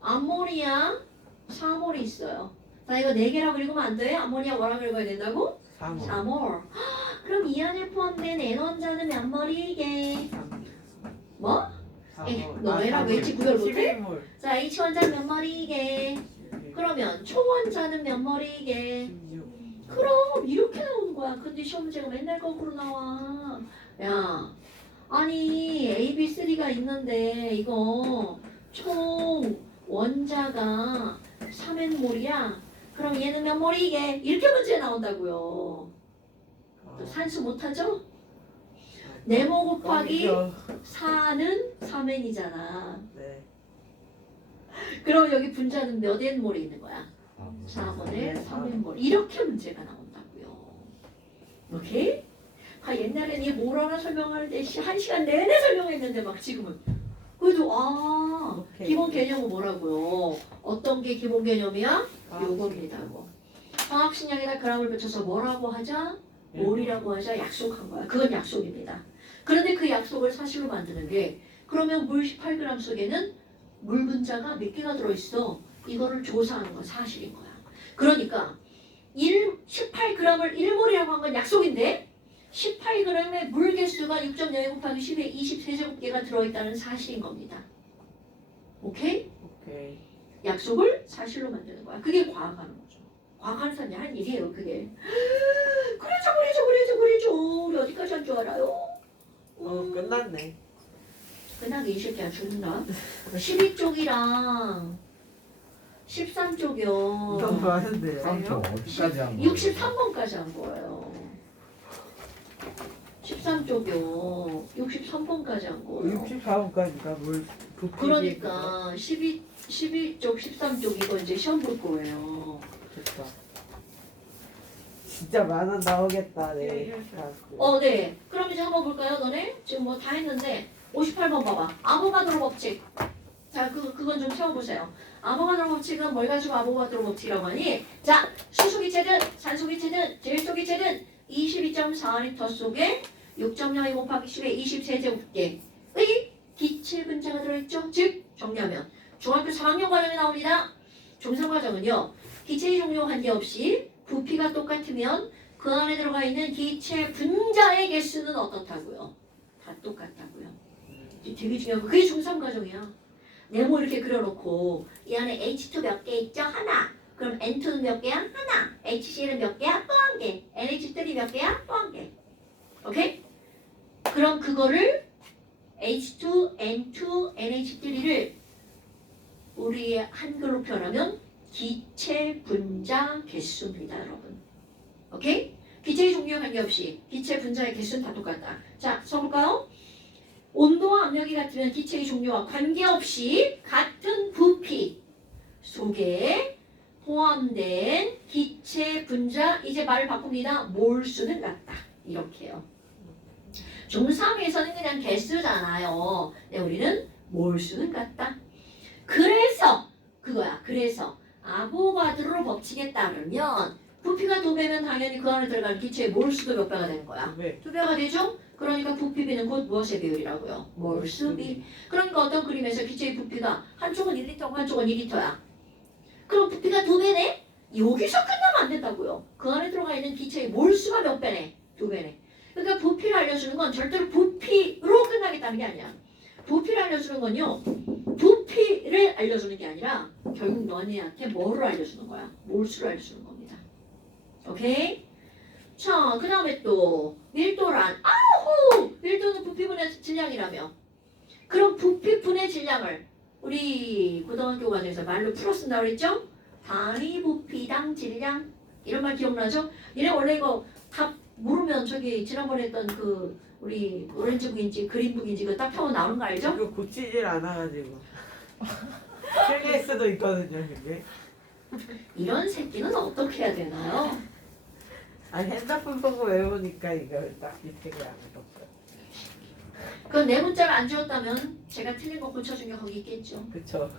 암모니아 4몰이 있어요. 자, 이거 4개라고 읽으면 안 돼? 암모니아 뭐라고 읽어야 된다고? 3월. 4몰. 그럼 이 안에 포함된 N원자는 몇 몰이게? 뭐? 에이, 너 애랑 왠지 구별 못해? 11몰. 자, H원자 몇 몰이게? 그러면 초원자는 몇 몰이게? 16. 그럼 이렇게 나오는 거야. 근데 시험 문제가 맨날 거꾸로 나와. 야, 아니 AB3가 있는데 이거 총 원자가 3N몰이야. 그럼 얘는 몇 몰이게? 이렇게 문제 나온다고요. 또 산수 못하죠? 네모 곱하기 4는 3N이잖아. 네. 그럼 여기 분자는 몇 N몰이 있는 거야? 아, 4분의 3N몰. 이렇게 문제가 나온다고요. 오케이? 아, 옛날엔 이 뭘 하나 설명할 때 1시간 내내 설명했는데 막 지금은 그래도 오케이. 기본 개념은 뭐라고요? 어떤 게 기본 개념이야? 아, 요겁니다. 뭐. 화학식량에다 그람을 붙여서 뭐라고 하자? 몰이라고 하자 약속한 거야. 그건 약속입니다. 그런데 그 약속을 사실로 만드는 게 그러면 물 18g 속에는 물 분자가 몇 개가 들어있어? 이거를 조사하는 건 사실인 거야. 그러니까 18g을 1몰이라고 한 건 약속인데 18g의 물 개수가 6.02 곱하기 10의 20세제곱계가 들어있다는 사실인 겁니다. 오케이? 오케이. 약속을 사실로 만드는 거야. 그게 과학하는 거죠. 과학하는 사람이 한 일이에요, 그게. 그래죠. 우리 어디까지 한 줄 알아요? 끝났네. 끝나게 이 새끼야 죽는다. 12쪽이랑 13쪽이요. 너무 많은데요. 삼촌 어디까지 한 거예요? 63번까지 한 거예요. 13쪽이요. 63번까지 한 거예요. 64번까지가 뭘 부피지? 그러니까 12쪽, 13쪽 이거 이제 시험 볼 거예요. 됐다. 진짜 많아 나오겠다. 네. 네. 네. 그럼 이제 한번 볼까요, 너네? 지금 뭐 다 했는데 58번 봐봐. 아보가드로 법칙. 자, 그건 좀 세워보세요. 아보가드로 법칙은 뭘 가지고 아보가드로 법칙이라고 하니? 자, 수소기체든 산소기체든 질소기체든 22.4L 속에 6.02 곱하기 10의 20세제곱계의 기체 분자가 들어있죠? 즉, 정리하면 중학교 3학년 과정에 나옵니다. 중3 과정은요. 기체의 종류와 관계없이 부피가 똑같으면 그 안에 들어가 있는 기체 분자의 개수는 어떻다고요? 다 똑같다고요. 되게 중요한 거. 그게 중3 과정이야. 네모 이렇게 그려놓고 이 안에 H2 몇 개 있죠? 하나. 그럼 N2는 몇 개야? 하나. HCl은 몇 개야? 또 한 개. NH3 몇 개야? 또 한 개. 오케이? 그럼 그거를 H2, N2, NH3를 우리 한글로 표현하면 기체 분자 개수입니다, 여러분. 오케이? 기체의 종류와 관계없이 기체 분자의 개수는 다 똑같다. 자, 써볼까요? 온도와 압력이 같으면 기체의 종류와 관계없이 같은 부피 속에 포함된 기체 분자, 이제 말을 바꿉니다. 몰수는 같다. 이렇게요. 중3에서는 그냥 개수잖아요. 근데 우리는 몰수는 같다. 그래서 그거야. 그래서 아보가드로 법칙에 따르면 부피가 2배면 당연히 그 안에 들어가는 기체의 몰수도 몇 배가 되는 거야? 네. 2배가 되죠? 그러니까 부피비는 곧 무엇의 비율이라고요? 몰수비. 그러니까 어떤 그림에서 기체의 부피가 한쪽은 1리터고 한쪽은 2리터야. 그럼 부피가 2배네? 여기서 끝나면 안 된다고요. 그 안에 들어가 있는 기체의 몰수가 몇 배네? 2배네. 그러니까 부피를 알려주는 건 절대로 부피로 끝나겠다는 게 아니야. 부피를 알려주는 건요. 부피를 알려주는 게 아니라 결국 너네한테 뭐를 알려주는 거야? 몰수를 알려주는 겁니다. 오케이? 자, 그 다음에 또 밀도란. 아우! 밀도는 부피분의 질량이라며. 그럼 부피분의 질량을 우리 고등학교 과정에서 말로 풀어쓴다고 그랬죠? 단위 부피당 질량. 이런 말 기억나죠? 얘네 원래 이거 답 모르면 저기 지난번에 했던 그 우리 오렌지북인지 그린북인지 그거 딱 펴면 나오는 거 알죠? 이거 고치질 않아가지고. 틀릴 수도 있거든요, 그게. 이런 새끼는 어떻게 해야 되나요? 아니, 핸드폰 보고 외우니까 이걸 딱히 책을 안 해줬어요. 그건 내 문자를 안 지웠다면 제가 틀린 거 고쳐준 게 거기 있겠죠. 그쵸.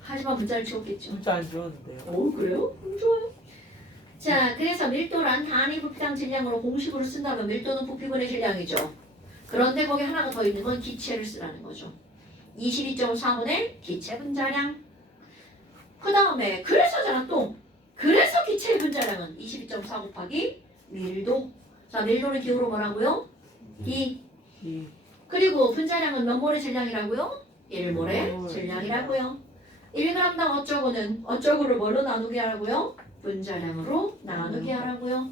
하지만 문자를 지웠겠죠. 진짜 안 좋은데요. 오 그래요? 좋아요. 자 그래서 밀도란 단위 부피당 질량으로 공식으로 쓴다면 밀도는 부피분의 질량이죠. 그런데 거기 하나가 더 있는 건 기체를 쓰라는 거죠. 22.4분의 기체 분자량. 그 다음에 그래서잖아 또. 그래서 기체의 분자량은 22.4 곱하기 밀도. 자 밀도는 기호로 뭐라고요? 이. 이 그리고 분자량은 몇 몰의 질량이라고요? 1몰의 몰. 질량이라고요. 1g당 어쩌고를 뭘로 나누게 하라고요? 분자량으로 나누게 하라고요.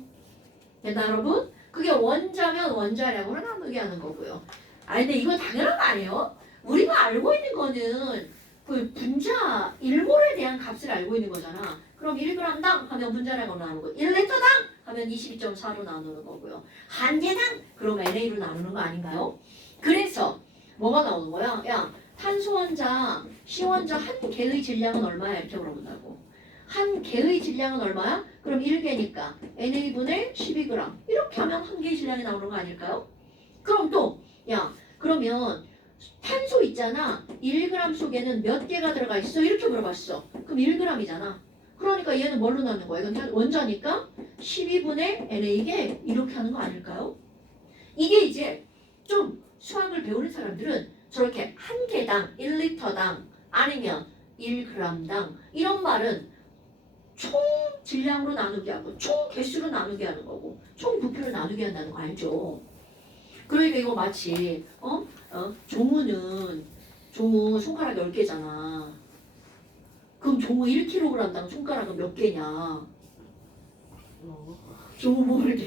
됐나 여러분? 그게 원자면 원자량으로 나누게 하는 거고요. 아 근데 이거 당연한 거 아니에요? 우리가 알고 있는 거는 그 분자 1몰에 대한 값을 알고 있는 거잖아. 그럼 1g당 하면 분자량으로 나누고 1리터당 하면 22.4로 나누는 거고요. 한 개당 그럼 NA로 나누는 거 아닌가요? 그래서 뭐가 나오는 거야? 야 탄소 원자, 시원자 한 개의 질량은 얼마야? 이렇게 물어본다고. 한 개의 질량은 얼마야? 그럼 1개니까 NA분의 12g 이렇게 하면 한 개의 질량이 나오는 거 아닐까요? 그럼 또 야 그러면 탄소 있잖아 1g 속에는 몇 개가 들어가 있어? 이렇게 물어봤어. 그럼 1g이잖아. 그러니까 얘는 뭘로 나누는 거야? 이건 원자니까 12분의 NA게 이렇게 하는 거 아닐까요? 이게 이제 좀 수학을 배우는 사람들은 저렇게 한 개당 1리터당 아니면 1g당 이런 말은 총 질량으로 나누게 하고 총 개수로 나누게 하는 거고 총 부피로 나누게 한다는 거 알죠? 그러니까 이거 마치 종우 손가락 10개잖아. 그럼 종우 1kg당 손가락은 몇 개냐? 종우 뭐 이렇게